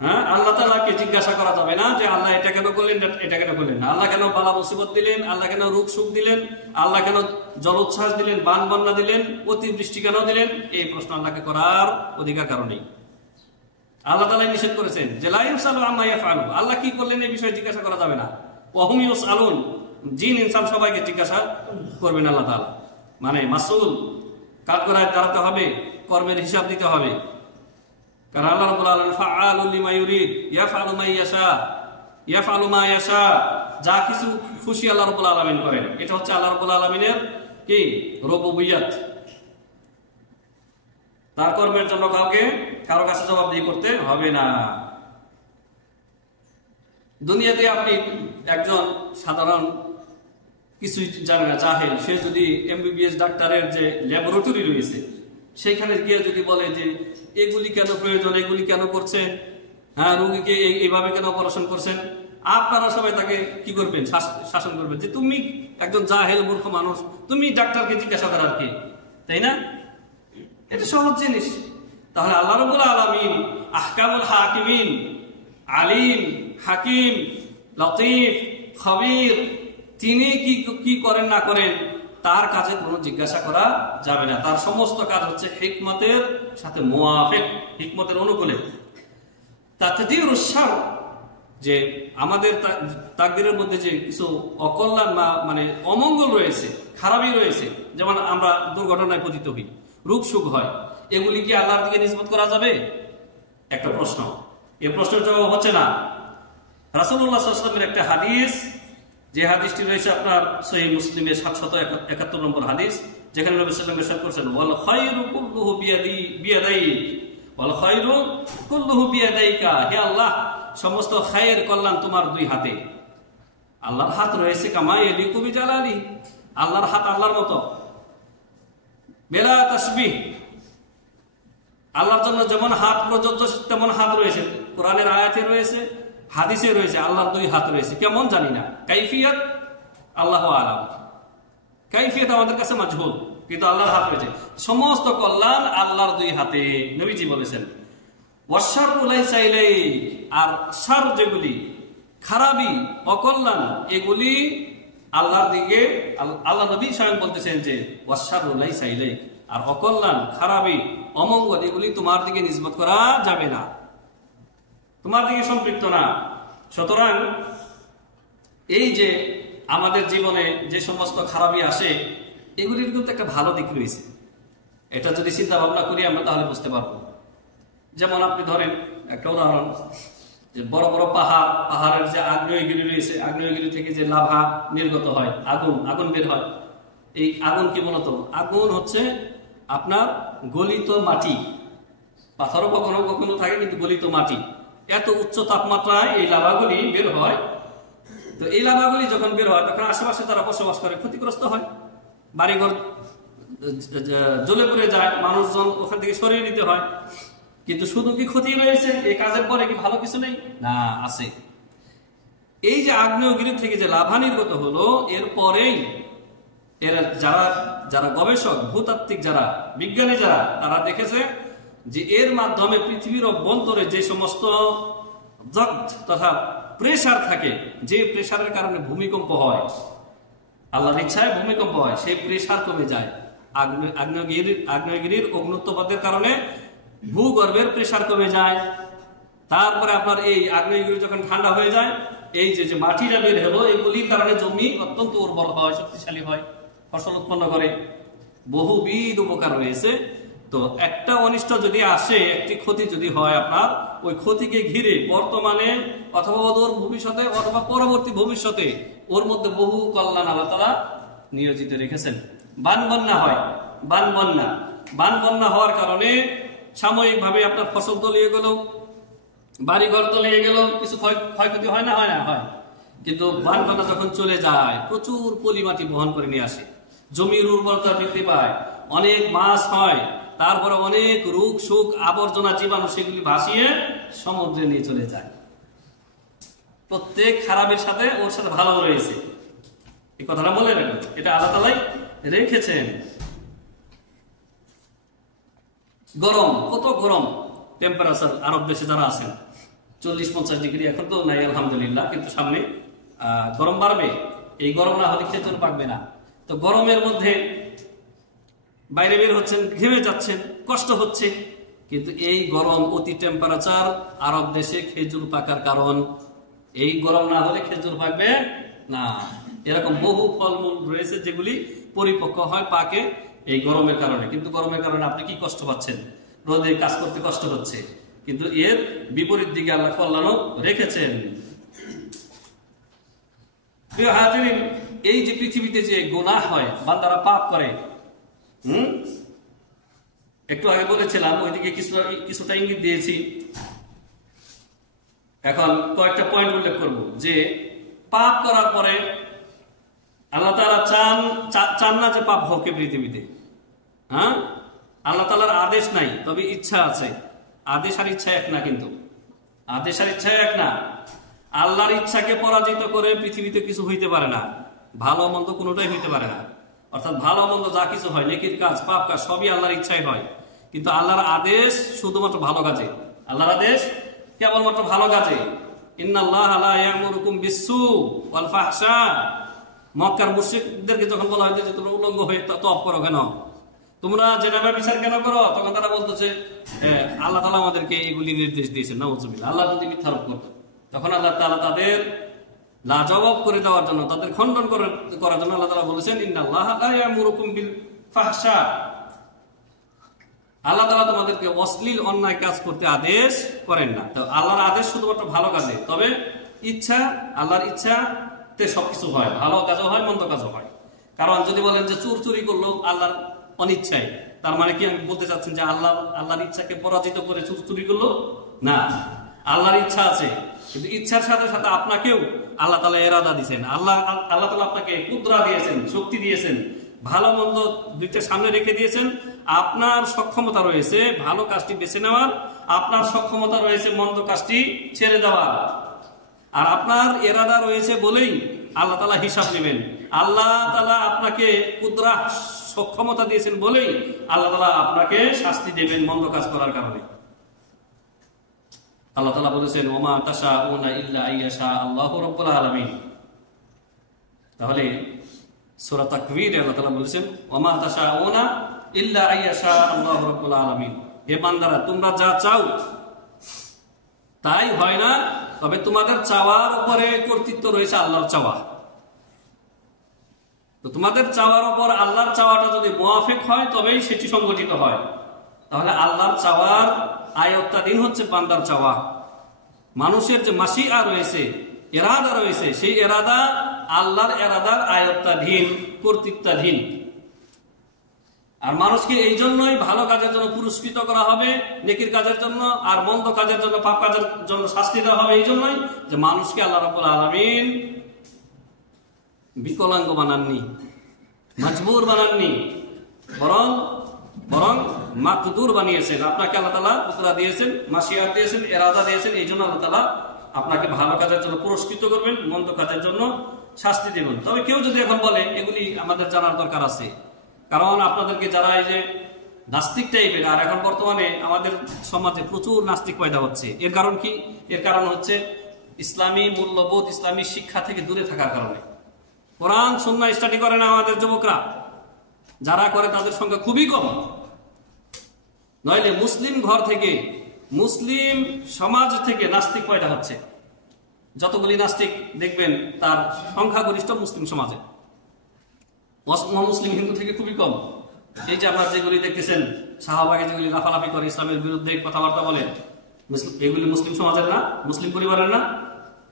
হ্যাঁ, আল্লাহ তাআলাকে জিজ্ঞাসা করা যাবে না যে আল্লাহ এটা কেন করলেন, এটা কেন করলেন না, আল্লাহ কেন বালা মুসিবত দিলেন, আল্লাহ কেন রোগ সুখ দিলেন, আল্লাহ কেন জলোচ্ছ্বাস দিলেন, বান বন্যা দিলেন, অতিবৃষ্টি কেন দিলেন। এই প্রশ্ন আল্লাহকে করার অধিকার কারণেই আল্লাহ তাআলা নিষেধ করেছেন যে লা ইউসআলু আম্মা ইয়াফআলু, আল্লাহ কি করলেন এই বিষয়ে জিজ্ঞাসা করা যাবে না। ওয়া হুম ইউসআলুন, জিন ইনসান সবাইকে জিজ্ঞাসা করবেন আল্লাহ তাআলা। মানে মাসউল, কাঠগড়ায় দাঁড়াতে হবে, কর্মের হিসাব দিতে হবে। কারণ আল্লাহ রাব্বুল আলামিন ফাআলুল লিমা ইউরিদ ইয়াফআলু মা ইয়াশা, যা কিছু খুশি আল্লাহ রাব্বুল আলামিন করেন। এটা হচ্ছে আল্লাহ রাব্বুল আলামিনের কি রুবুবিয়্যাত। তার কর্মের জন্য কারো কাছে জবাবদিহি করতে হবে না। দুনিয়াতে আপনি একজন সাধারণ কিছুই জানে না, জাহেল, সে যদি এমবিবিএস ডাক্তারের যে ল্যাবরেটরি রয়েছে সেখানে গিয়ে যদি বলে যে এগুলি কেন প্রয়োজন, এগুলি কেন করছেন, হ্যাঁ, রোগীকে এইভাবে কেন অপারেশন করছেন, আপনারা সবাই তাকে কি করবেন, শাসন করবেন যে তুমি একজন জাহেল মূর্খ মানুষ, তুমি ডাক্তারকে জিজ্ঞাসা করার কি, তাই না? এটা সহজ জিনিস। তাহলে আল্লাহ রাব্বুল আলামিন আহকামুল হাকিমিন, আলিম, হাকিম, লতীফ, খবীর, তিনি কি করেন না করেন তার কাছে কোনো জিজ্ঞাসা করা যাবে না। তার সমস্ত কাজ হচ্ছে হিকমতের সাথে মুওয়াফিক, হিকমতের অনুকূলে। তাকদীরুশ শার, যে আমাদের তাকদীরের মধ্যে যে কিছু অকল্যাণ বা মানে অমঙ্গল রয়েছে, খারাপই রয়েছে, যেমন আমরা দুর্ঘটনায় পতিত হই, রোগ সুখ হয়, এগুলি কি আল্লাহর দিকে নিসবত করা যাবে? একটা প্রশ্ন। এই প্রশ্নের জবাব হচ্ছে না। রাসূলুল্লাহ সাল্লাল্লাহু আলাইহি ওয়াসাল্লামের একটা হাদিস, যে হাদিসটি রয়েছে আপনার সহিহ মুসলিমের 771 নম্বর হাদিস, যেখানে নবী সাল্লাল্লাহু আলাইহি ওয়াসাল্লাম বলেছেন ওয়াল খায়রু কুল্লুহু বিয়াদাইক, ওয়াল খায়রু কুল্লুহু বিয়াদাইকা, হে আল্লাহ, সমস্ত খায়ের কল্যাণ তোমার দুই হাতে। আল্লাহর হাত রয়েছে কামা ইয়ালিকু বিজালালি, আল্লাহর হাত আল্লাহর মতো, বেলা তাসবিহ, আল্লাহর জন্য যেমন হাত প্রযোজ্য তেমন হাত রয়েছে, কোরআনের আয়াতে রয়েছে, হাদিসে রয়েছে, আল্লাহর দুই হাত রয়েছে। কেমন জানি না, কাইফিয়াত আল্লাহু আলাম। কাইফিয়ত আমাদের কাছে মাজহুল, কিন্তু আল্লাহর হাতে রয়েছে। সমস্ত কল্যাণ আল্লাহর দুই হাতে, নবীজি বলেছেন। ওয়াশাররু লাইসা ইলাইক, আর শার যেগুলি খারাপি অকল্যাণ এগুলি আল্লাহর দিকে, আল্লাহ নবী স্বয়ং বলতেছেন যে ওয়াশাররু লাইসা ইলাইক, আর অকল্যাণ খারাপি অমঙ্গল এগুলি তোমার দিকে নিসবত করা যাবে না, তোমার দিকে সম্পৃক্ত না। সুতরাং এই যে আমাদের জীবনে যে সমস্ত খারাপি আসে এগুলির কিন্তু একটা ভালো দিক রয়েছে। এটা যদি চিন্তা ভাবনা করি আমরা তাহলে বুঝতে পারবো। যেমন আপনি ধরেন একটা উদাহরণ, যে বড় বড় পাহাড়ের যে আগ্নেয়গিরি রয়েছে, আগ্নেয়গিরি থেকে যে লাভা নির্গত হয়, আগুন বের হয়। এই আগুন কি মূলত? আগুন হচ্ছে আপনার গলিত মাটি, পাথরও কখনো কখনো থাকে কিন্তু গলিত মাটি। এত উচ্চ তাপমাত্রায় এই লাভাগুলি বের হয়। তো এই লাভাগুলি যখন বের হয় তখন আশেপাশে যারা বসবাস করে ক্ষতিগ্রস্ত হয়, বাড়িঘর জ্বলে পুড়ে যায়, মানুষজন ওখান থেকে সরিয়ে নিতে হয়। কিন্তু শুধু কি ক্ষতি রয়েছে? এই কাজের পরে কি ভালো কিছু নেই? না, আছে। এই যে আগ্নেয়গিরি থেকে যে লাভা নির্গত হলো, এরপরেই এরা যারা গবেষক, ভূতাত্ত্বিক যারা, বিজ্ঞানী যারা, তারা দেখেছে যে এর মাধ্যমে পৃথিবীর অভ্যন্তরে যে সমস্ত তথা প্রেসার থাকে, যে প্রেসারের কারণে ভূমিকম্প হয়, আল্লাহর ইচ্ছায় ভূমিকম্প হয়, সেই প্রেসার কমে যায়। আগ্নেয়গিরির অগ্নুৎপাতের কারণে ভূগর্ভের প্রেসার কমে যায়। তারপরে আপনার এই আগ্নেয়গিরি যখন ঠান্ডা হয়ে যায়, এই যে মাটিটা বের হলো, এগুলির কারণে জমি অত্যন্ত উর্বর হয়, শক্তিশালী হয়, ফসল উৎপন্ন করে। বহুবিধ উপকার রয়েছে। তো একটা অনিষ্ট যদি আসে, একটি ক্ষতি যদি হয় আপনার, ওই ক্ষতিকে ঘিরে বর্তমানে অথবা অদূর ভবিষ্যতে অথবা পরবর্তী ভবিষ্যতে ওর মধ্যে বহু কল্যাণ আল্লাহ তাআলা নিয়োজিত রেখেছেন। বানবন্যা হয়, বানবন্যা হওয়ার কারণে সাময়িকভাবে আপনার ফসল তলিয়ে গেল, বাড়িঘর তলিয়ে গেল, কিছু ক্ষয়ক্ষতি হয় না? হয়। কিন্তু বানবন্যা যখন চলে যায়, প্রচুর পলিমাটি বহন করে নিয়ে আসে, জমির উর্বরতা বৃদ্ধি পায়, অনেক মাছ হয়, তারপরে অনেক রোগ সুখ আবর্জনা জীবাণু সেগুলি ভাসিয়ে সমুদ্রে নিয়ে চলে যায়। প্রত্যেক খারাপের সাথে ওর সাথে ভালো রয়েছে, এই কথাটা বলে রাখবেন। এটা আল্লাহ তাআলাই রেখেছেন। গরম, কত গরম টেম্পারেচার আরব দেশে যারা আছেন, 40-50 ডিগ্রি। এখন তো নাই আলহামদুলিল্লাহ, কিন্তু সামনে গরম বাড়বে। এই গরম না হলে খেজুর পাকবে না। তো গরমের মধ্যে বাইরে বের হচ্ছেন, ঘেমে যাচ্ছেন, কষ্ট হচ্ছে, কিন্তু এই গরম অতি টেম্পারেচার আরব দেশে খেজুর পাকার কারণ। এই গরম না হলে খেজুর পাকবে না। এরকম বহু ফলমূল রয়েছে যেগুলি পরিপক্ক হয়, পাকে এই গরমের কারণে। কিন্তু গরমের কারণে আপনি কি কষ্ট পাচ্ছেন? রোদে কাজ করতে কষ্ট হচ্ছে, কিন্তু এর বিপরীত দিকে আল্লাহ কল্যাণও রেখেছেন। প্রিয় হাজিরিন, এই যে পৃথিবীতে যে গুনাহ হয়, বান্দারা পাপ করে, একটু আগে বলেছিলাম, ওইদিকে কিছুটা ইঙ্গিত দিয়েছি। এখন কয়েকটা পয়েন্ট উল্লেখ করব যে পাপ করার পরে আল্লাহ তাআলা চান না যে পাপ হোক পৃথিবীতে। হ্যাঁ, আল্লাহ তাআলার আদেশ নাই, তবে ইচ্ছা আছে। আদেশ আর ইচ্ছা এক না, কিন্তু আদেশ আর ইচ্ছা এক না। আল্লাহর ইচ্ছাকে পরাজিত করে পৃথিবীতে কিছু হইতে পারে না, ভালো মন্দ কোনোটাই হইতে পারে না। অর্থাৎ ভালো মন্দ যা কিছু হয়, নেকির কাজ, পাপ কাজ, সবই আল্লাহর ইচ্ছাই হয়। কিন্তু আল্লাহর আদেশ শুধুমাত্র ভালো কাজে। আল্লাহর আদেশ কেবলমাত্র ভালো কাজে। ইন্নাল্লাহা লা ইয়ামুরুকুম বিসসু ওয়াল ফাহশা। মক্কার মুশরিকদেরকে যখন বলা হয় যে তোমরা উলঙ্গ হয়ে তওয়াফ করো কেন, তোমরা জেনাবা বিচার কেন করো, তখন তারা বলতেছে আল্লাহ তাআলা আমাদেরকে এগুলি নির্দেশ দিয়েছেন। নাউযুবিল্লাহ। আল্লাহ যদি মিথ্যারোপ করতো, তখন আল্লাহ তাআলা তাদের লাজবাব করে দেওয়ার জন্য, তাদের খণ্ডন করার জন্য আল্লাহ তাআলা বলেছেন ইন্নাল্লাহা লা ইয়ামুরুকুম বিল ফাহশা। আল্লাহ তাআলা তোমাদেরকে অশ্লীল অন্যায় কাজ করতে আদেশ করেন না। তো আল্লাহর আদেশ শুধুমাত্র ভালো কাজে, তবে ইচ্ছা, আল্লাহর ইচ্ছাতে সবকিছু হয়, ভালো কাজও হয়, মন্দ কাজও হয়। কারণ যদি বলেন যে চুরি করলো আল্লাহর অনিচ্ছায়, তার মানে কি আমি বলতে চাচ্ছেন যে আল্লাহর ইচ্ছাকে পরাজিত করে চুরি করলো? না, আল্লাহর ইচ্ছা আছে, কিন্তু ইচ্ছার সাথে সাথে আপনাকেও আল্লাহ তাআলা ইরাদা দিয়েছেন। আল্লাহ তাআলা আপনাকে কুদরা দিয়েছেন, শক্তি দিয়েছেন, ভালো মন্দ দুইটা সামনে রেখে দিয়েছেন। আপনার সক্ষমতা রয়েছে ভালো কাজটি বেছে নেওয়ার, আপনার সক্ষমতা রয়েছে মন্দ কাজটি ছেড়ে দেওয়ার। আর আপনার ইরাদা রয়েছে বলেই আল্লাহ তাআলা হিসাব নেবেন। আল্লাহ তাআলা আপনাকে কুদরাত সক্ষমতা দিয়েছেন বলেই আল্লাহ তাআলা আপনাকে শাস্তি দেবেন মন্দ কাজ করার কারণে। আল্লাহ তাআলা বলেছেন ওমা তাশাউনা ইল্লা আইয়াশা আল্লাহু রাব্বুল আলামিন। তাহলে সূরা তাকবীরে আল্লাহ তাআলা বলেছেন ওমা তাশাউনা ইল্লা আইয়াশা আল্লাহু রাব্বুল আলামিন। হে বান্দারা, তোমরা যা চাও তাই হয় না, তবে তোমাদের চাওয়ার উপরে কর্তৃত্ব রয়েছে আল্লাহর চাওয়া। তো তোমাদের চাওয়ার উপর আল্লাহর চাওয়াটা যদি মুয়াফিক হয় তবেই সেটি সংগঠিত হয়। তাহলে আল্লাহর চাওয়ার আয়ত্তাধীন হচ্ছে বান্দার চাওয়া। মানুষের যে মাশিআ রয়েছে, ইরাদা রয়েছে, সেই ইরাদা আল্লাহর ইরাদার আয়ত্তাধীন, কর্তৃত্বাধীন। আর মানুষকে এই জন্যই ভালো কাজের জন্য পুরস্কৃত করা হবে, নেকির কাজের জন্য, আর মন্দ কাজের জন্য, পাপ কাজের জন্য শাস্তি দেওয়া হবে এই জন্যই যে মানুষকে আল্লাহ রাব্বুল আলামিন বিকলাঙ্গ বানাননি, মজবুর বানাননি, বরং মাকদুর বানিয়েছেন। আপনাকে আল্লাহ তাআলা কুদরত দিয়েছেন, মাশিয়াত দিয়েছেন, ইরাদা দিয়েছেন। এই জন্য আল্লাহ তাআলা আপনাকে ভালো কাজের জন্য পুরস্কৃত করবেন, মন্দ কাজের জন্য শাস্তি দেবেন। তবে কেউ যদি এখন বলে, এগুলি আমাদের জানার দরকার আছে, কারণ আপনাদেরকে যারা এই যে নাস্তিক টাইপের, আর এখন বর্তমানে আমাদের সমাজে প্রচুর নাস্তিক পয়দা হচ্ছে। এর কারণ কি? এর কারণ হচ্ছে ইসলামী মূল্যবোধ, ইসলামী শিক্ষা থেকে দূরে থাকার কারণে। কোরআন সুন্নাহ স্টাডি করে না আমাদের যুবকরা, যারা করে তাদের সংখ্যা খুবই কম। নইলে মুসলিম ঘর থেকে, মুসলিম সমাজ থেকে নাস্তিক পয়দা হচ্ছে। যতগুলি নাস্তিক দেখবেন তার সংখ্যাগরিষ্ঠ মুসলিম সমাজে, মুসলিম হিন্দু থেকে খুবই কম। এই যে আপনার যেগুলি দেখতেছেন শাহবাগে যেগুলি লাফালাফি করে, ইসলামের বিরুদ্ধে কথাবার্তা বলে, এগুলি মুসলিম সমাজের না, মুসলিম পরিবারের না।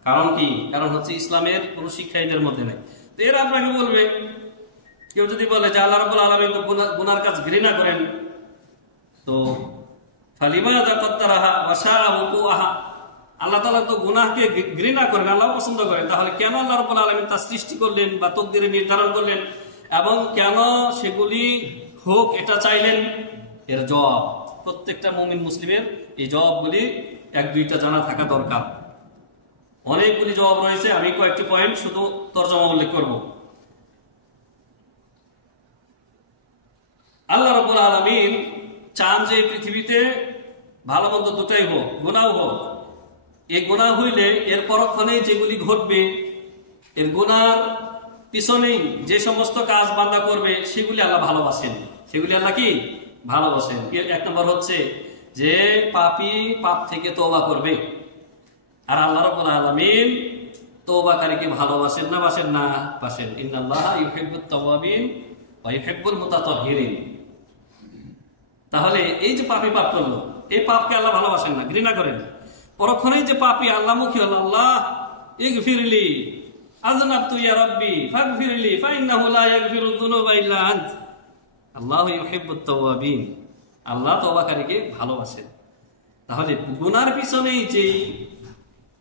কারণ কি? কারণ হচ্ছে ইসলামের কোন শিক্ষা এদের মধ্যে নেই। তো এরা আপনাকে বলবে, কেউ যদি বলে যে আল্লাহ রাব্বুল আলামিন তো গুনার কাজ ঘৃণা করেন, তো ফালিমাযা কাত্তারাহা ওয়া শাআ ওয়াকুআহা, আল্লাহ তাআলা তো গুনাহকে ঘৃণা করেন, আল্লাহ পছন্দ করেন, তাহলে কেন আল্লাহ রাব্বুল আলামিন তা সৃষ্টি করলেন বা তকদিরে নির্ধারণ করলেন, এবং কেন সেগুলি হোক এটা চাইলেন? এর জবাব প্রত্যেকটা মুমিন মুসলিমের এই জবাবগুলি এক দুইটা জানা থাকা দরকার। অনেকগুলি জবাব রয়েছে, আমি কয়েকটি পয়েন্ট শুধু তরজমা উল্লেখ করব। আল্লাহ রাব্বুল আলামিন চান যে পৃথিবীতে ভালো মন্দ দুটাই হোক, গুনাহ হোক। এই গুনাহ হইলে এর পরক্ষণে যেগুলি ঘটবে, এর গুনার পিছনেই যে সমস্ত কাজ বান্দা করবে সেগুলি আল্লাহ ভালোবাসেন। সেগুলি আল্লাহ কি ভালোবাসেন? এক নম্বর হচ্ছে যে পাপী পাপ থেকে তওবা করবে। আর আল্লাহ রাব্বুল আলামিন তওবাকারীকে ভালোবাসেন না বাসেন না? বাসেন। ইন্নাল্লাহা ইউহিব্বুত তাওয়াবিন ওয়া ইউহিব্বুল মুতাতাহহিরিন। তাহলে এই যে পাপী পাপ করলো, এই পাপকে আল্লাহ ভালোবাসেন না, ঘৃণা করেন। পরক্ষণেই যে পাপী আল্লাহমুখী হলো, আল্লাহ ইগফিরলি আযনাবতু ইয়া রাব্বি ফাগফিরলি ফাইন্নাহু লা ইয়াগফিরুয যুনুবা ইল্লা আনত। আল্লাহু ইউহিব্বুত তাওয়াবিন। আল্লাহ তওবাকারীকে ভালোবাসেন। তাহলে গুনার পিছনেই যে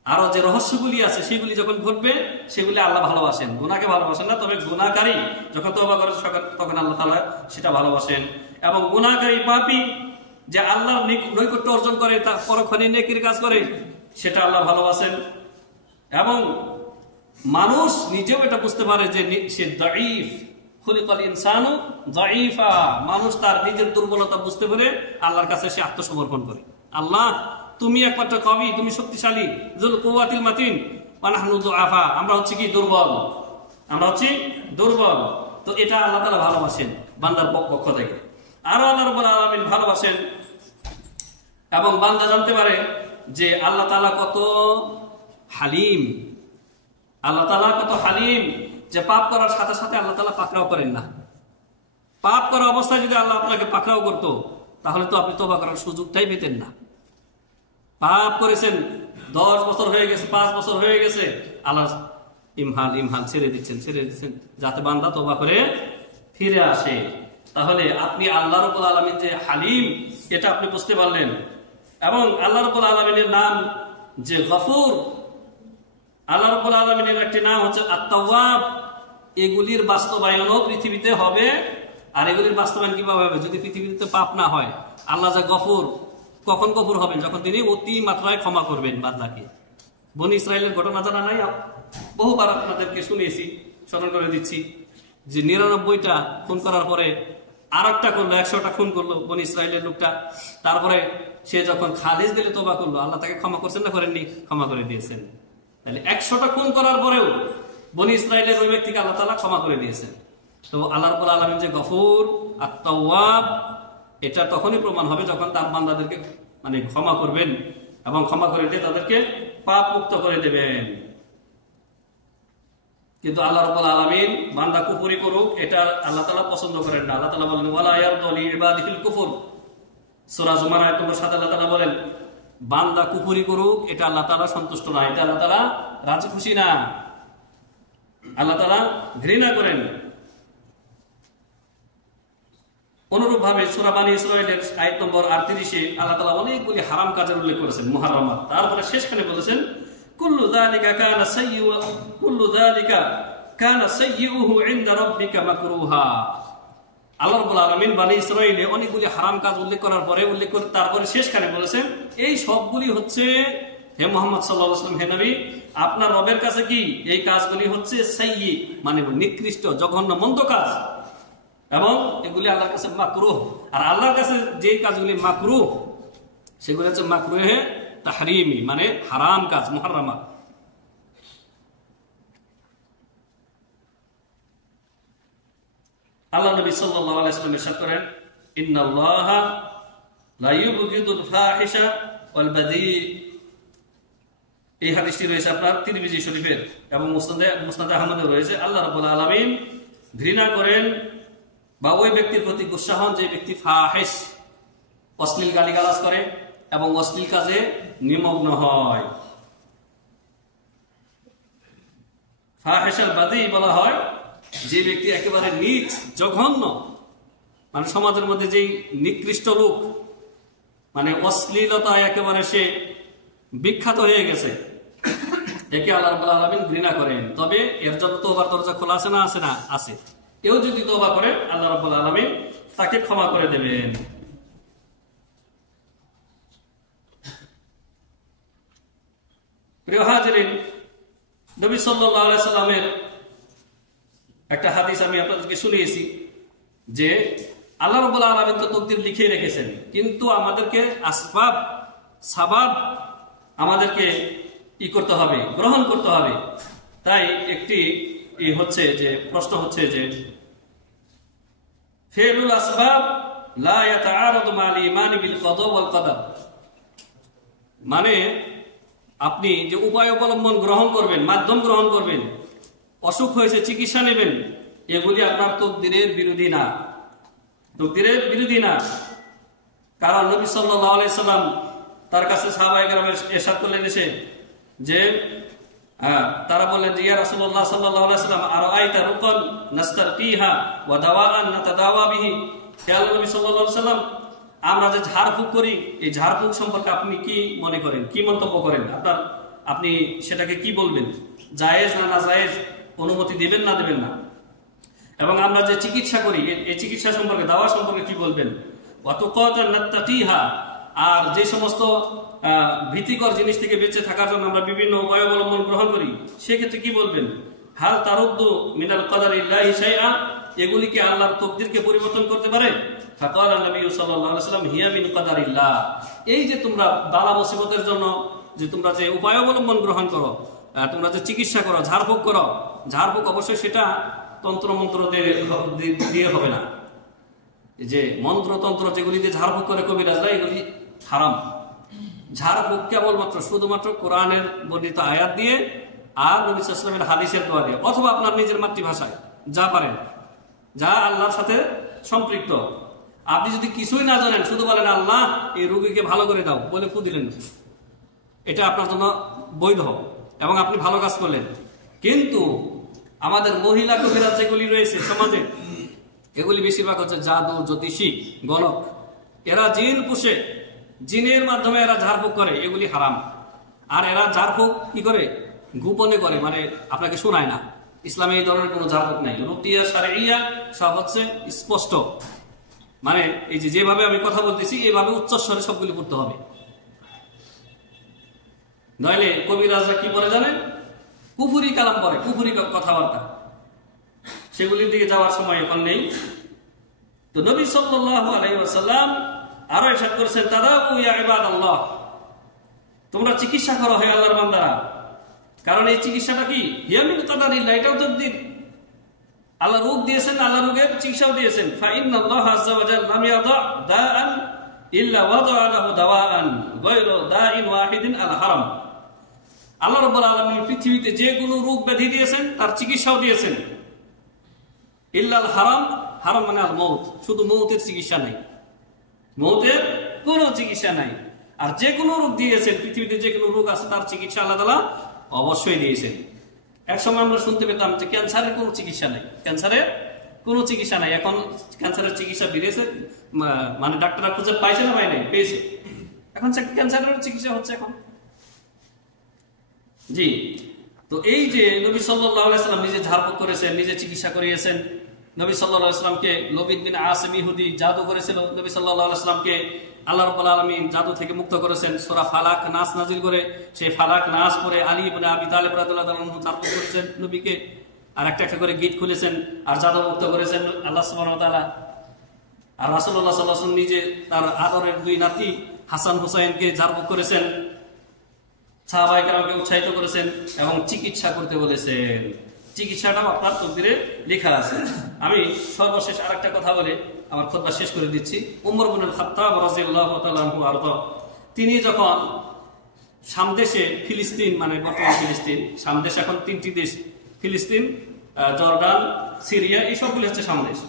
আরো যে রহস্যগুলি আছে সেগুলি যখন ঘটবে সেগুলি আল্লাহ ভালোবাসেন, গুনাহকে ভালোবাসেন না। তবে গুনাহকারী যখন তওবা করে তখন আল্লাহ তাআলা সেটা ভালোবাসেন। এবং গুনাহকারী পাপী যে আল্লাহর নৈকট্য অর্জন করে, তার পরক্ষণে নেকির কাজ করে, সেটা আল্লাহ ভালোবাসেন। এবং মানুষ নিজেও এটা বুঝতে পারে যে সে দাঈফ, খুলিকাল ইনসানু দাঈফা। মানুষ তার নিজের দুর্বলতা বুঝতে পেরে আল্লাহর কাছে সে আত্মসমর্পণ করে। আল্লাহ তুমি একমাত্র কবি, তুমি শক্তিশালী, যুল কুওয়াতিল মাতিন, ওয়া নাহনু দুআফা। আমরা হচ্ছে কি দুর্বল, আমরা হচ্ছে দুর্বল। তো এটা আল্লাহ তাআলা ভালোবাসেন বান্দার পক্ষ থেকে। আরো আল্লাহ রাব্বুল আলামিন ভালোবাসেন এবং বান্দা জানতে পারে যে আল্লাহ তাআলা কত হালিম। আল্লাহ তাআলা কত হালিম, যে পাপ করার সাথে সাথে আল্লাহ তাআলা পাকড়াও করেন না। পাপ করা অবস্থায় যদি আল্লাহ আপনাকে পাকড়াও করতো তাহলে তো আপনি তওবা করার সুযোগটাই পেতেন না। পাপ করেছেন, 10 বছর হয়ে গেছে, 5 বছর হয়ে গেছে, আল্লাহ ইমহান ছেড়ে দিচ্ছেন যাতে বান্দা তওবা করে ফিরে আসে। তাহলে আপনি আল্লাহ রাব্বুল আলামিন যে হালিম এটা আপনি বুঝতে পারলেন। এবং আল্লাহ রাব্বুল আলামিনের নাম যে গফুর, আল্লাহ রাব্বুল আলামিনের একটি নাম হচ্ছে আত-তাওয়াব। এগুলির বাস্তবায়নও পৃথিবীতে হবে। আর এগুলির বাস্তবায়ন কিভাবে হবে? যদি পৃথিবীতে পাপ না হয়। আল্লাহ যে গফুর, কখন গফুর হবেন? যখন তিনি অতি মাত্রায় ক্ষমা করবেন বান্দাকে। বনি ইসরাইলের ঘটনা জানা নাই? বহুবার আপনাদেরকে শুনিয়েছি। স্মরণ করে দিচ্ছি যে 99টা খুন করার পরে আরেকটা করলো, 100টা খুন করলো বনি ইসরায়েলের লোকটা। তারপরে সে যখন খালিজ দিলে তওবা করলো, আল্লাহ তাকে ক্ষমা করছেন না করেননি? ক্ষমা করে দিয়েছেন। তাহলে 100টা খুন করার পরেও বনি ইসরায়েলের ওই ব্যক্তিকে আল্লাহ তাআলা ক্ষমা করে দিয়েছেন। তো আল্লাহ রাব্বুল আলামিন যে গফুর আত-তাওয়াব, এটা তখনই প্রমাণ হবে যখন তার বান্দাদেরকে মানে ক্ষমা করবেন এবং ক্ষমা করে দিয়ে তাদেরকে পাপ মুক্ত করে দেবেন। কিন্তু আল্লাহ রাব্বুল আলামিন বান্দা কুফরি করুক এটা আল্লাহ তাআলা পছন্দ করেন না। আল্লাহ তাআলা বলেন ওয়ালা ইয়ারদু লি ইবাদিহিল কুফর, সূরা জুমার আয়াত নম্বর 7 আল্লাহ তাআলা বলেন বান্দা কুফরি করুক এটা আল্লাহ তাআলা সন্তুষ্ট না, এটা আল্লাহ তাআলা রাজি খুশি না, আল্লাহ তাআলা ঘৃণা করেন। অনুরূপ ভাবে সূরা বানী ইসরাঈলের আয়াত নম্বর 38-এ আল্লাহ তাআলা অনেকগুলি হারাম কাজের উল্লেখ করেছেন, মুহাররামাত। তারপরে শেষখানে বলেছেন কুল্লু যালিকা কানা সাইয়্যুহু ইনদা রাব্বিকা মাকরুহা। আল্লাহ রাব্বুল আলামিন বানী ইসরাঈলে অনেকগুলি হারাম কাজ উল্লেখ করার পরে তারপরে শেষখানে বলেছেন এই সবগুলি হচ্ছে হে মুহাম্মদ সাল্লাল্লাহু আলাইহি ওয়াসাল্লাম, হে নবী, আপনার রবের কাছে কি এই কাজগুলি হচ্ছে সাইয়্যি মানে নিকৃষ্ট, জঘন্য, মন্দ কাজ, এবং এগুলি আল্লাহর কাছে মাকরুহ। আর আল্লাহর কাছে যে কাজগুলি মাকরুহ সেগুলি হচ্ছে মাকরুহে তাহরিমি মানে হারাম কাজ, মুহাররামা। আল্লাহ নবী সাল্লাল্লাহু আলাইহি ওয়াসাল্লাম ইরশাদ করেন ইন্নাল্লাহা লা ইউবগিদুল ফাহিশা ওয়াল বাযী। এই হাদিসটি রয়েছে আপনার তিরমিজি শরীফের এবং মুসনাদ আহমদে রয়েছে। আল্লাহ রাব্বুল আলামিন ঘৃণা করেন বা ওই ব্যক্তির প্রতি গুসা হন যে ব্যক্তি ফাহিশ, অশ্লীল গালিগালাজ করে এবং অশ্লীল কাজে নিমগ্ন হয়। ফাহিশাল বাযী বলা হয় যে ব্যক্তি একেবারে নীচ, জঘন্য, মানে সমাজের মধ্যে যেই নিকৃষ্ট লোক, মানে অশ্লীলতায় একেবারে সে বিখ্যাত হয়ে গেছে, একে আল্লাহ রাব্বুল আলামিন ঘৃণা করেন। তবে এর জন্য তওবার দরজা খোলা আছে না? আছে না? আছে। কেউ যদি তওবা করে আল্লাহ রাব্বুল আলামিন তাকে ক্ষমা করে দেবেন। প্রিয় হাজিরিন, নবী সাল্লাল্লাহু আলাইহি সাল্লামের একটা হাদিস আমি আপনাদেরকে শুনিয়েছি যে আল্লাহ রাব্বুল আলামিন তো তাকদীর লিখে রেখেছেন, কিন্তু আমাদেরকে আসবাব, সাবাব আমাদেরকে কি করতে হবে? গ্রহণ করতে হবে। তাই একটি হচ্ছে যে প্রশ্ন হচ্ছে যে ফি'লুল আসবাব লা ইয়াতাআরাদু মা'আল ঈমানি বিল কদা ওয়াল কদর, মানে আপনি যে উপায় অবলম্বন গ্রহণ করবেন, মাধ্যম গ্রহণ করবেন, অসুখ হয়েছে চিকিৎসা নেবেন, এগুলি আপনার তাকদীরের বিরোধী না, তাকদীরের বিরোধী না। কারণ নবী সাল্লাল্লাহু আলাইহি সাল্লাম তার কাছে সাহাবায়ে কেরামের ইরশাদ করলেন এসে যে তারা বললেন যে ইয়া রাসূলুল্লাহ সাল্লাল্লাহু আলাইহি সাল্লাম আরাআইতা রুকান নাস্তারকিহা ওয়া দাওয়াআন নাতাদাওয়া বিহি। হে আল্লাহর নবী সাল্লাল্লাহু আলাইহি সাল্লাম, আমরা যে ঝাড়ফুঁক করি এই ঝাড়ফুঁক সম্পর্কে আপনি কি মনে করেন, কি মন্তব্য করেন? আপনি সেটাকে কি বলবেন? জায়েজ না নাজায়েজ? অনুমতি দিবেন না দেবেন না? এবং আমরা যে চিকিৎসা করি এই চিকিৎসা সম্পর্কে, দাওয়া সম্পর্কে কি বলবেন? ওয়া তুকাতান নাত্তাকিহা, আর যে সমস্ত ভীতিকর জিনিস থেকে বেঁচে থাকার জন্য আমরা বিভিন্ন উপায় অবলম্বন গ্রহণ করি সেক্ষেত্রে কি বলবেন? হাল তারুদ্দু মিনাল কদারিল্লাহি শাইআ, এগুলি কি আল্লাহর তাকদীরকে পরিবর্তন করতে পারে? ফাকালা নবী সাল্লাল্লাহু আলাইহি ওয়াসাল্লাম হিয়া মিন কদারিল্লাহ। এই যে তোমরা বালা মুসিবতের জন্য যে তোমরা যে উপায় অবলম্বন গ্রহণ করো, তোমরা যে চিকিৎসা করো, ঝাড়ফুঁক করো, ঝাড়ফুঁক অবশ্যই সেটা তন্ত্রমন্ত্র দিয়ে হবে না। যে মন্ত্রতন্ত্র যেগুলি দিয়ে ঝাড়ফুঁক করে কবিরাজরা, এগুলি হারাম। ঝাড়ফুঁক কেবলমাত্র শুধুমাত্র কোরআনের বর্ণিত আয়াত দিয়ে আর নবী সাল্লাল্লাহু আলাইহি ওয়াসাল্লামের হাদিসের দোয়া দিয়ে, অথবা আপনার নিজের মাতৃভাষায় যা পারেন, যা আল্লাহর সাথে সম্পৃক্ত। আপনি যদি কিছুই না জানেন, শুধু বলেন আল্লাহ এই রোগীকে ভালো করে দাও বলে ফু দিলেন, এটা আপনার জন্য বৈধ এবং আপনি ভালো কাজ করলেন। কিন্তু আমাদের মহিলা কবিরাজ যেগুলি রয়েছে সমাজে, এগুলি বেশিরভাগ হচ্ছে জাদু, জ্যোতিষী, গণক। এরা জিন পুষে, জিনের মাধ্যমে এরা ঝাড়ফুঁক করে, এগুলি হারাম। আর এরা ঝাড়ফুঁক কি করে? গোপনে করে, মানে আপনাকে শোনায় না। ইসলামে এই ধরনের কোনো ঝাড়ফুঁক নাই। রুকিয়া, শারঈয়া সব হচ্ছে স্পষ্ট, মানে এই যেভাবে আমি কথা বলতেছি এইভাবে উচ্চস্বরে সবগুলি পড়তে হবে। নইলে কবিরাজরা কি বলে জানেন? কুফুরি কালাম পড়ে, কুফুরি কথাবার্তা। সেগুলির দিকে যাওয়ার সময় এখন নেই। তো নবী সাল্লাল্লাহু আলাইহি ওয়াসাল্লাম আরো ইরশাদ করেছেন, তাদাউ ইয়া ইবাদাল্লাহ, তোমরা চিকিৎসা করো হে আল্লাহর বান্দারা। কারণ এই চিকিৎসাটা কি? হিয়া মিন কাদারিল্লাহ, এটাও তাকদীর। আল্লাহ রোগ দিয়েছেন, আল্লাহ রোগের চিকিৎসাও দিয়েছেন। ফা ইন্নাল্লাহা আযজা ওয়া জাল্লা লাম ইয়াদা দাআন ইল্লা ওয়াদাআ লাহু দাওয়াআন গায়রা দাইন ওয়াহিদিন আল হারাম। আল্লাহ রাব্বুল আলামিন পৃথিবীতে যে কোনো রোগ ব্যাধি দিয়েছেন তার চিকিৎসাও দিয়েছেন। ইল্লাল হারাম, হারাম মানে আল মউত, শুধু মউতের চিকিৎসা নাই, মউতের কোনো চিকিৎসা নাই। আর যে কোনো রোগ দিয়েছেন, পৃথিবীতে যে কোনো রোগ আছে তার চিকিৎসা আল্লাহ তাআলা অবশ্যই দিয়েছেন। এক সময় আমরা শুনতে পেতাম যে ক্যান্সারের কোনো চিকিৎসা নাই, ক্যান্সারের কোনো চিকিৎসা নাই। এখন ক্যান্সারের চিকিৎসা বেড়েছে, মানে ডাক্তাররা খুঁজে পাইছে না পাই নাই, পেয়েছে। এখন ক্যান্সারের চিকিৎসা হচ্ছে এখন। জি, তো এই যে নবী সাল্লাল্লাহু আলাইহি ওয়াসাল্লাম নিজে ঝাড়ফুঁক করেছেন, নিজে চিকিৎসা করিয়েছেন। নবী সাল্লাল্লাহু আলাইহি ওয়াসাল্লামকে লবিদ বিন আসিম ইহুদি জাদু করেছিল, নবী সাল্লাল্লাহু আলাইহি ওয়াসাল্লামকে আল্লাহ রাব্বুল আলামিন জাদু থেকে মুক্ত করেছেন। সূরা ফালাক নাস নাজিল করে সেই ফালাক নাস পড়ে আলী ইবনে আবি তালিব রাদিয়াল্লাহু আনহু ঝাড়ফুঁক করেছেন নবীকে, আর একটা একটা করে গিট খুলেছেন আর জাদু মুক্ত করেছেন আল্লাহ সুবহানাহু ওয়া তাআলা। আর রাসূলুল্লাহ সাল্লাল্লাহু আলাইহি ওয়াসাল্লাম নিজে তার আদরের দুই নাতি হাসান হুসাইনকে ঝাড়ফুঁক করেছেন, সাহাবায়ে কেরামকে উৎসাহিত করেছেন এবং চিকিৎসা করতে বলেছেন। চিকিৎসাটাও আপনার তকদিরে লেখা আছে। আমি সর্বশেষ আরেকটা কথা বলে আমার খুতবা শেষ করে দিচ্ছি। উমর ইবনুল খাত্তাব রাদিয়াল্লাহু তাআলা আনহু আরদা, তিনি যখন সামদেশে ফিলিস্তিন, মানে বর্তমান ফিলিস্তিন, সামদেশ এখন তিনটি দেশ, ফিলিস্তিন, জর্ডান, সিরিয়া, এই সবগুলি হচ্ছে সামদেশ।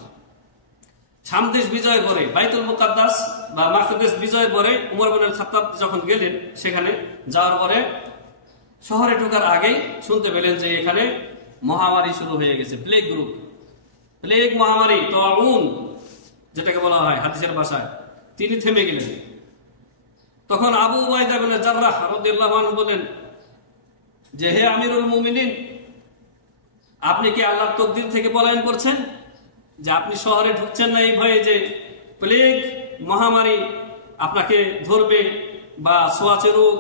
সামদেশ বিজয়ের পরে বাইতুল মুকাদ্দাস বা মাকদেস বিজয়ের পরে উমর ইবনুল খাত্তাব যখন গেলেন, সেখানে যাওয়ার পরে শহরে ঢোকার আগেই শুনতে পেলেন যে এখানে মহামারী শুরু হয়ে গেছে, প্লেগ গ্রুপ, প্লেগ মহামারী, তাউন যেটাকে বলা হয় হাদিসের ভাষায়। তিনি থেমে গেলেন। তখন আবু উবাইদা বিন জাররাহ রাদিয়াল্লাহু আনহু বলেন যে, হে আমিরুল মুমিনিন, আপনি কি আল্লাহর তাকদীর থেকে পলায়ন করছেন? যে আপনি শহরে ঢুকছেন না এই ভয়ে যে প্লেগ মহামারী আপনাকে ধরবে বা সোয়াচে রোগ,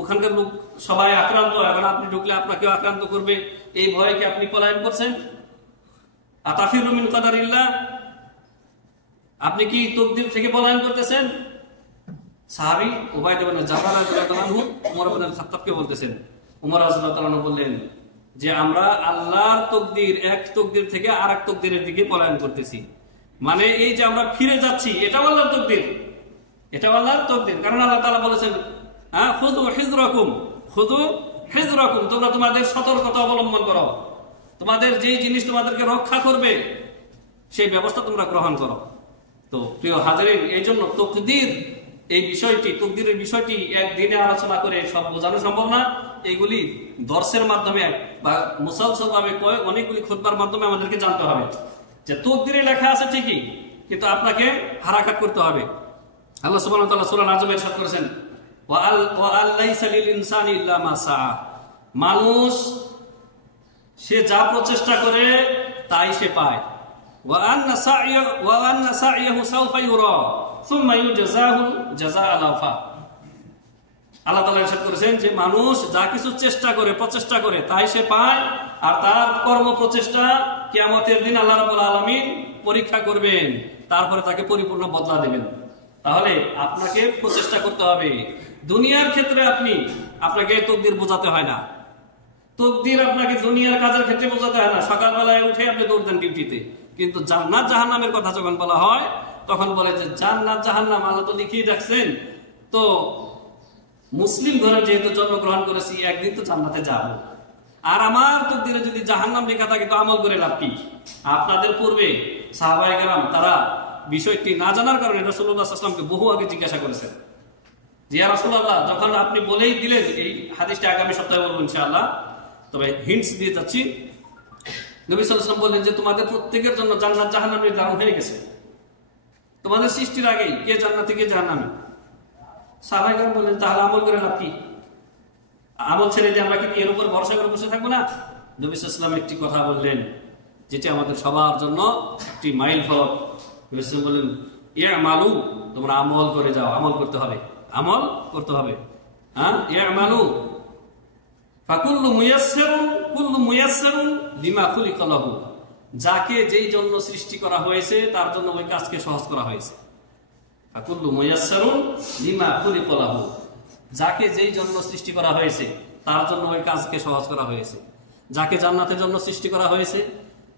ওখানকার লোক সবাই আক্রান্ত, এখন আপনি ঢুকলে আপনাকেও আক্রান্ত করবে, এই ভয়ে কি আপনি পলায়ন করছেন? আতাফিরু মিন কাদারিল্লাহ, আপনি কি তাকদীর থেকে পলায়ন করতেছেন? সাহাবী উবাইদা বিন জাররাহ রাদিয়াল্লাহু আনহু উমর ইবনুল খাত্তাবকে বলতেছেন। উমর রাদিয়াল্লাহু আনহু বললেন যে আমরা আল্লাহর তাকদীর, এক তাকদীর থেকে আরেক তাকদীরের দিকে পলায়ন করতেছি। মানে এই যে আমরা ফিরে যাচ্ছি, এটাও আল্লাহর তাকদীর, এটাও আল্লাহর তাকদীর। কারণ আল্লাহ তাআলা বলেছেন, খুযু হিযরাকুম, খুযু হিযরাকুম, তোমরা তোমাদের সতর্কতা অবলম্বন করো, তোমাদের যেই জিনিস তোমাদেরকে রক্ষা করবে সেই ব্যবস্থা তোমরা গ্রহণ করো। তো প্রিয় হাজিরিন, এই জন্য তাকদীর এই বিষয়টি, তাকদীরের বিষয়টি একদিনে আলোচনা করে সব বোঝানো সম্ভব না। এইগুলি দর্শের মাধ্যমে বা মুসলসলভাবে অনেকগুলি খুতবার মাধ্যমে আমাদেরকে জানতে হবে যে তাকদীরে লেখা আছে ঠিকই, কিন্তু আপনাকে হারাকাত করতে হবে। আল্লাহ সুবহানাহু ওয়া তাআলা সূরা নাজমে ইরশাদ করেছেন, ওয়া আল্লাইসা লিল ইনসানি ইল্লা মা সাআ, মানুষ সে যা প্রচেষ্টা করে তাই সে পায়। ওয়া আন্না সা'য়াহু সাওফা ইউরা সুম্মা ইউজাযাহু জাযাআল আওফা। আল্লাহ তাআলা ইরশাদ করেছেন যে মানুষ যা কিছু চেষ্টা করে, প্রচেষ্টা করে তাই সে পায়, আর তার কর্ম প্রচেষ্টা কিয়ামতের দিন আল্লাহ রাব্বুল আলামিন পরীক্ষা করবেন, তারপরে তাকে পরিপূর্ণ বদলা দেবেন। তাহলে আপনাকে প্রচেষ্টা করতে হবে। দুনিয়ার ক্ষেত্রে আপনাকে তাকদীর বোঝাতে হয় না, তাকদীর আপনাকে দুনিয়ার কাজের ক্ষেত্রে বোঝাতে হয় না। সকালবেলায় উঠে আপনি দৌড় দেন ডিউটিতে, কিন্তু জান্নাত জাহান্নামের কথা যখন বলা হয় তখন বলে যে জান্নাত জাহান্নাম আল্লাহ তো লিখিয়ে রাখছেন, তো মুসলিম ঘরে যেহেতু জন্মগ্রহণ করেছি একদিন তো জান্নাতে যাব, আর আমার তাকদীরে যদি জাহান্নাম লেখা থাকে তো আমল করে লাভ কি? আপনাদের পূর্বে সাহাবায়ে কেরাম তারা বিষয়টি না জানার কারণে রাসূলুল্লাহ সাল্লাল্লাহু আলাইহি ওয়াসাল্লামকে বহু আগে জিজ্ঞাসা করেছেন যে ইয়া রাসূলুল্লাহ, যখন আপনি বলেই দিলেন, এই হাদিসটা আগামী সপ্তাহে বলবো ইনশাআল্লাহ, তবে হিন্টস দিয়ে যাচ্ছি। নবী সাল্লাল্লাহু আলাইহি ওয়াসাল্লাম বললেন যে তোমাদের প্রত্যেকের জন্য জান্নাত জাহান্নাম নির্ধারণ হয়ে গেছে, তোমাদের সৃষ্টির আগেই কে জান্নাতে কে জাহান্নামে। সাহাবায়ে কেরাম বললেন তাহলে আমল করে লাভ কি? আমল ছেড়ে দিয়ে আমরা কি এর উপর ভরসা করে বসে থাকবো না? নবী সাল্লাল্লাহু আলাইহি ওয়াসাল্লাম একটি কথা বললেন যেটি আমাদের সবার জন্য একটি মাইল ফলক। নবী সাল্লাল্লাহু আলাইহি ওয়াসাল্লাম বললেন ইয়ামালু, তোমরা আমল করে যাও, আমল করতে হবে, আমল করতে হবে। ইয়ামালু ফাকুল্লু মুয়াসসারুন লিমা খুলিকা লাহু, যাকে যেই জন্য সৃষ্টি করা হয়েছে তার জন্য ওই কাজকে সহজ করা হয়েছে। ফাকুল্লু মুয়াসসারুন লিমা খুলিকা লাহু, যাকে যেই জন্য সৃষ্টি করা হয়েছে তার জন্য ওই কাজকে সহজ করা হয়েছে। যাকে জান্নাতের জন্য সৃষ্টি করা হয়েছে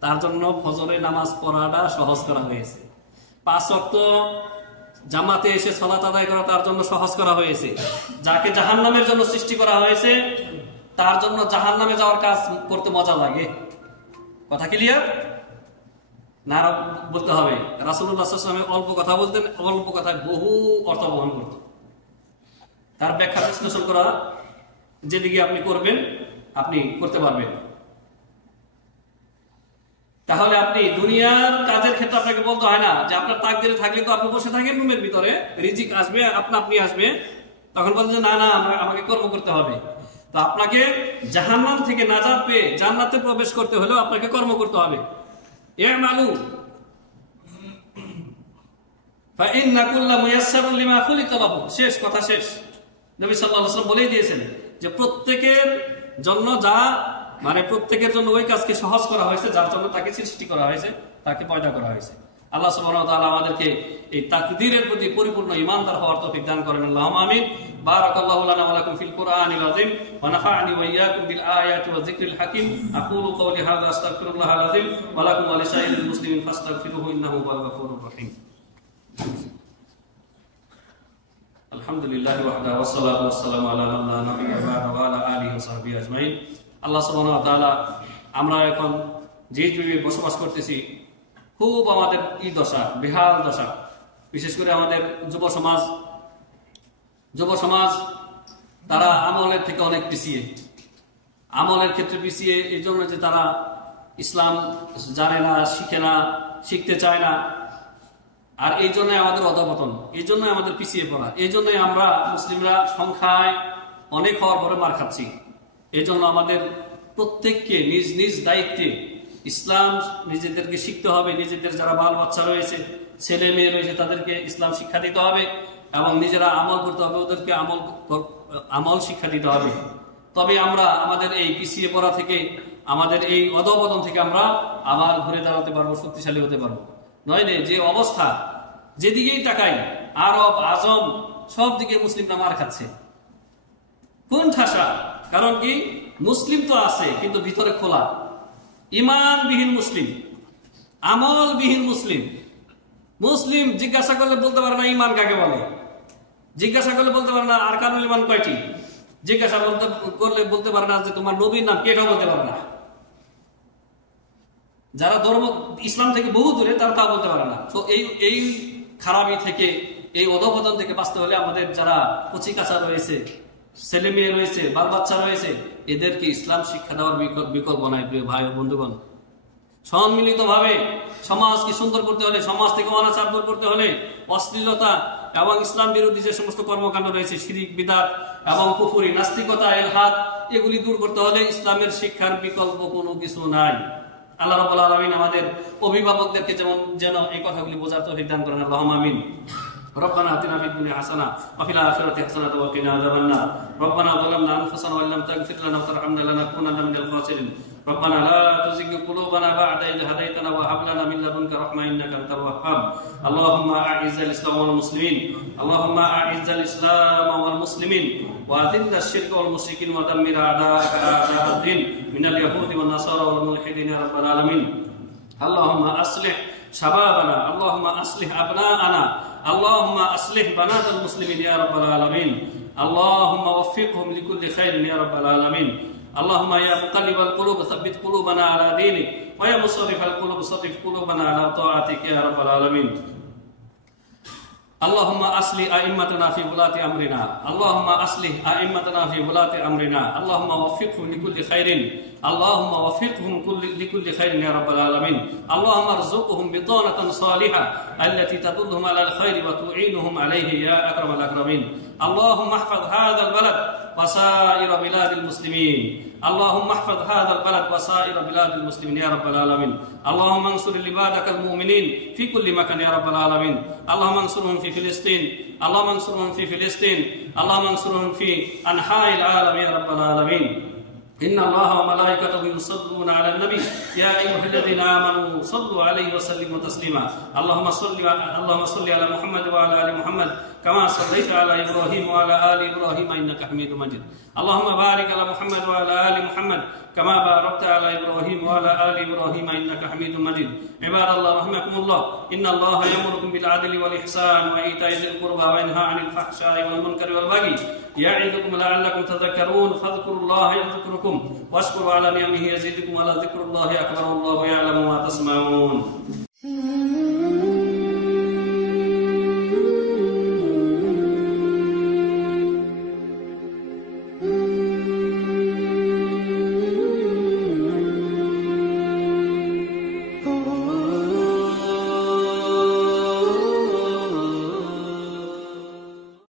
তার জন্য ফজরের নামাজ পড়াটা সহজ করা হয়েছে। 5 ওয়াক্ত জামাতে এসে সালাত আদায় করা তার জন্য সহজ করা হয়েছে। যাকে জাহান্নামের জন্য সৃষ্টি করা হয়েছে তার জন্য জাহান্নামে যাওয়ার কাজ করতে মজা লাগে। কথা ক্লিয়ার না? বলতে হবে রাসূলুল্লাহ সাল্লাল্লাহু আলাইহি ওয়াসাল্লাম অল্প কথা বলতেন, অল্প কথায় বহু অর্থ বহন করতেন। তার ব্যাখ্যা বিশ্লেষণ করা যেদিকে আপনি করবেন আপনি করতে পারবেন। তাহলে আপনি দুনিয়ার কাজের ক্ষেত্রে আপনাকে বলতে হয় না যে আপনার তাকদীরে থাকলে তো আপনি বসে থাকেন রুমের ভিতরে, রিজিক আসবে আপনি আসবে, তখন বলেন যে না আমাকে কর্ম করতে হবে। তো আপনাকে জাহান্নাম থেকে নাজাত পেয়ে জান্নাতে প্রবেশ করতে হলেও আপনাকে কর্ম করতে হবে। ইয়ামালু ফাইন্না কুল্লা মুয়াসসারুন লিমা খুলিকা লাহু, শেষ কথা শেষ। নবী সাল্লাল্লাহু আলাইহি ওয়াসাল্লাম বলেই দিয়েছেন যে প্রত্যেকের জন্য প্রত্যেকের জন্য ওই কাজকে সহজ করা হয়েছে যার জন্য তাকে সৃষ্টি করা হয়েছে, তাকে পয়দা করা হয়েছে। আল্লাহ সুবহানাহু ওয়া তাআলা আমাদেরকে এই তাকদীরের প্রতি পরিপূর্ণ ঈমানদার হওয়ার তৌফিক দান করেন। আল্লাহুম্মা আমিন। বারাকাল্লাহু লানা ওয়া লাকুম ফিল কুরআনিল আযীম ওয়া নাফা'নি ওয়া ইয়্যাকুম বিল আয়াতি ওয়া যিকরিল হাকীম। আকুলু কওলি হাযা আস্তাগফিরুল্লাহাল আযীম ওয়া লাকুম ওয়া লিসাইরিল মুসলিমিন ফাস্তাগফিরুহু ইন্নাহু হুয়াল গফুরুর রহিম। আলহামদুলিল্লাহি ওয়াহদা ওয়াসসালাতু ওয়াসসালামু আলা মান লা নাবিয়্যা বা'দা ওয়া আলা আলিহি ওয়া সাহবিহি আজমাইন। আল্লাহ সুবহানাহু ওয়া তাআলা আমরা এখন যে যুগে বসবাস করতেছি খুব আমাদের কি দশা, বেহাল দশা। বিশেষ করে আমাদের যুব সমাজ তারা আমলের থেকে অনেক পিছিয়ে, আমলের ক্ষেত্রে পিছিয়ে এই জন্য যে তারা ইসলাম জানে না, শিখে না, শিখতে চায় না। আর এই জন্যই আমাদের অধঃপতন, এই জন্যই আমাদের পিছিয়ে পড়া, এই জন্যই আমরা মুসলিমরা সংখ্যায় অনেক হওয়ার পরে মার খাচ্ছি। এই জন্য আমাদের প্রত্যেককে নিজ নিজ দায়িত্বে ইসলাম নিজেদেরকে শিখতে হবে। নিজেদের যারা বাল বাচ্চা রয়েছে, ছেলে মেয়ে রয়েছে, তাদেরকে ইসলাম শিক্ষা দিতে হবে এবং নিজেরা আমল করতে হবে, ওদেরকে আমল শিক্ষা দিতে হবে। তবে আমরা আমাদের এই পিছিয়ে পড়া থেকে, আমাদের এই অধঃপতন থেকে আমরা আবার ঘুরে দাঁড়াতে পারবো, শক্তিশালী হতে পারবো। নইলে যে অবস্থা, যেদিকেই তাকাই আরব আজম সব দিকে মুসলিমরা মার খাচ্ছে। কোন ঠাসা? কারণ কি? মুসলিম তো আছে কিন্তু ভিতরে খোলা, ইমানবিহীন মুসলিম, আমলবিহীন মুসলিম। মুসলিম জিজ্ঞাসা করলে বলতে পারে না ইমান কাকে বলে, জিজ্ঞাসা করলে বলতে পারে না আরকানুল ইমান কয়টি, জিজ্ঞাসা করলে বলতে পারে না যে তোমার নবীর নাম কি, এটাও বলতে পারে না। যারা ধর্ম ইসলাম থেকে বহু দূরে তারা তা বলতে পারে না। তো এই খারাপি থেকে, এই অধঃপতন থেকে বাঁচতে হলে আমাদের যারা কচি কাঁচা রয়েছে, ছেলে মেয়ে রয়েছে, বাল বাচ্চা রয়েছে, এদেরকে ইসলাম শিক্ষা দেওয়ার বিকল্প নাই। প্রিয় ভাই ও বন্ধুগণ, সম্মিলিত ভাবে সমাজকে সুন্দর করতে হলে, সমাজ থেকে অনাচার দূর করতে হলে, অশ্লীলতা এবং ইসলাম বিরোধী যে সমস্ত কর্মকাণ্ড রয়েছে, শিরিক, বিদআত এবং কুফরি, নাস্তিকতা, ইলহাদ, এগুলি দূর করতে হলে ইসলামের শিক্ষার বিকল্প কোনো কিছু নাই। আল্লাহ রাব্বুল আলামিন আমাদের অভিভাবকদেরকে যেন এই কথাগুলি বোঝার তৌফিক দান করেন। আল্লাহুম্মা আমিন। ربنا آتنا في الدنيا حسنة وفي الآخرة حسنة وقنا عذاب النار. ربنا ظلمنا أنفسنا وإن لم تغفر لنا وترحمنا لنكونن من الخاسرين. ربنا لا تزغ قلوبنا بعد إذ هديتنا وهب لنا من لدنك رحمة إنك أنت الوهاب. اللهم أعز الإسلام والمسلمين، اللهم أعز الإسلام والمسلمين وأذل الشرك والمشركين ودمر أعداءك أعداء الدين من اليهود والنصارى والملحدين يا رب العالمين. اللهم أصلح شبابنا، اللهم أصلح أبناءنا، اللهم أصلح بنات المسلمين يا رب العالمين. اللهم وفقهم لكل خير يا رب العالمين. اللهم يا مقلب القلوب ثبت قلوبنا على دينك، ويا مصرف القلوب صرف قلوبنا على طاعتك يا رب العالمين. اللهم أصلح أئمتنا في ولاة أمرنا، اللهم أصلح أئمتنا في ولاة أمرنا، اللهم وفقهم لكل خير، اللهم وفقهم لكل خير يا رب العالمين. اللهم ارزقهم بطانة صالحة التي تدلهم على الخير وتعينهم عليه يا أكرم الأكرمين. اللهم احفظ هذا البلد وسائر بلاد المسلمين، اللهم احفظ هذا البلد وسائر بلاد المسلمين يا رب العالمين. اللهم انصر عبادك المؤمنين في كل مكان يا رب العالمين. اللهم انصرهم في فلسطين، اللهم انصرهم في فلسطين، اللهم انصرهم في أنحاء العالم يا رب العالمين. إن الله وملائكته يصلون على النبي يا أيها الذين آمنوا صلوا عليه وسلموا تسليما اللهم صل على محمد وعلى آل محمد كما صليت على إبراهيم وعلى آل إبراهيم إنك حميد مجيد اللهم بارك على محمد وعلى آل محمد كما باركت على إبراهيم وعلى آل إبراهيم إنك حميد مجيد عباد الله رحمكم الله إن الله يأمركم بالعدل والإحسان وإيتاء ذي القربى وينهى عن الفحشاء والمنكر والبغي يعظكم لعلكم تذكرون فاذكروا الله يذكركم واشكروا على نعمه يزدكم ولذكر الله أكبر والله يعلم ما تصنعون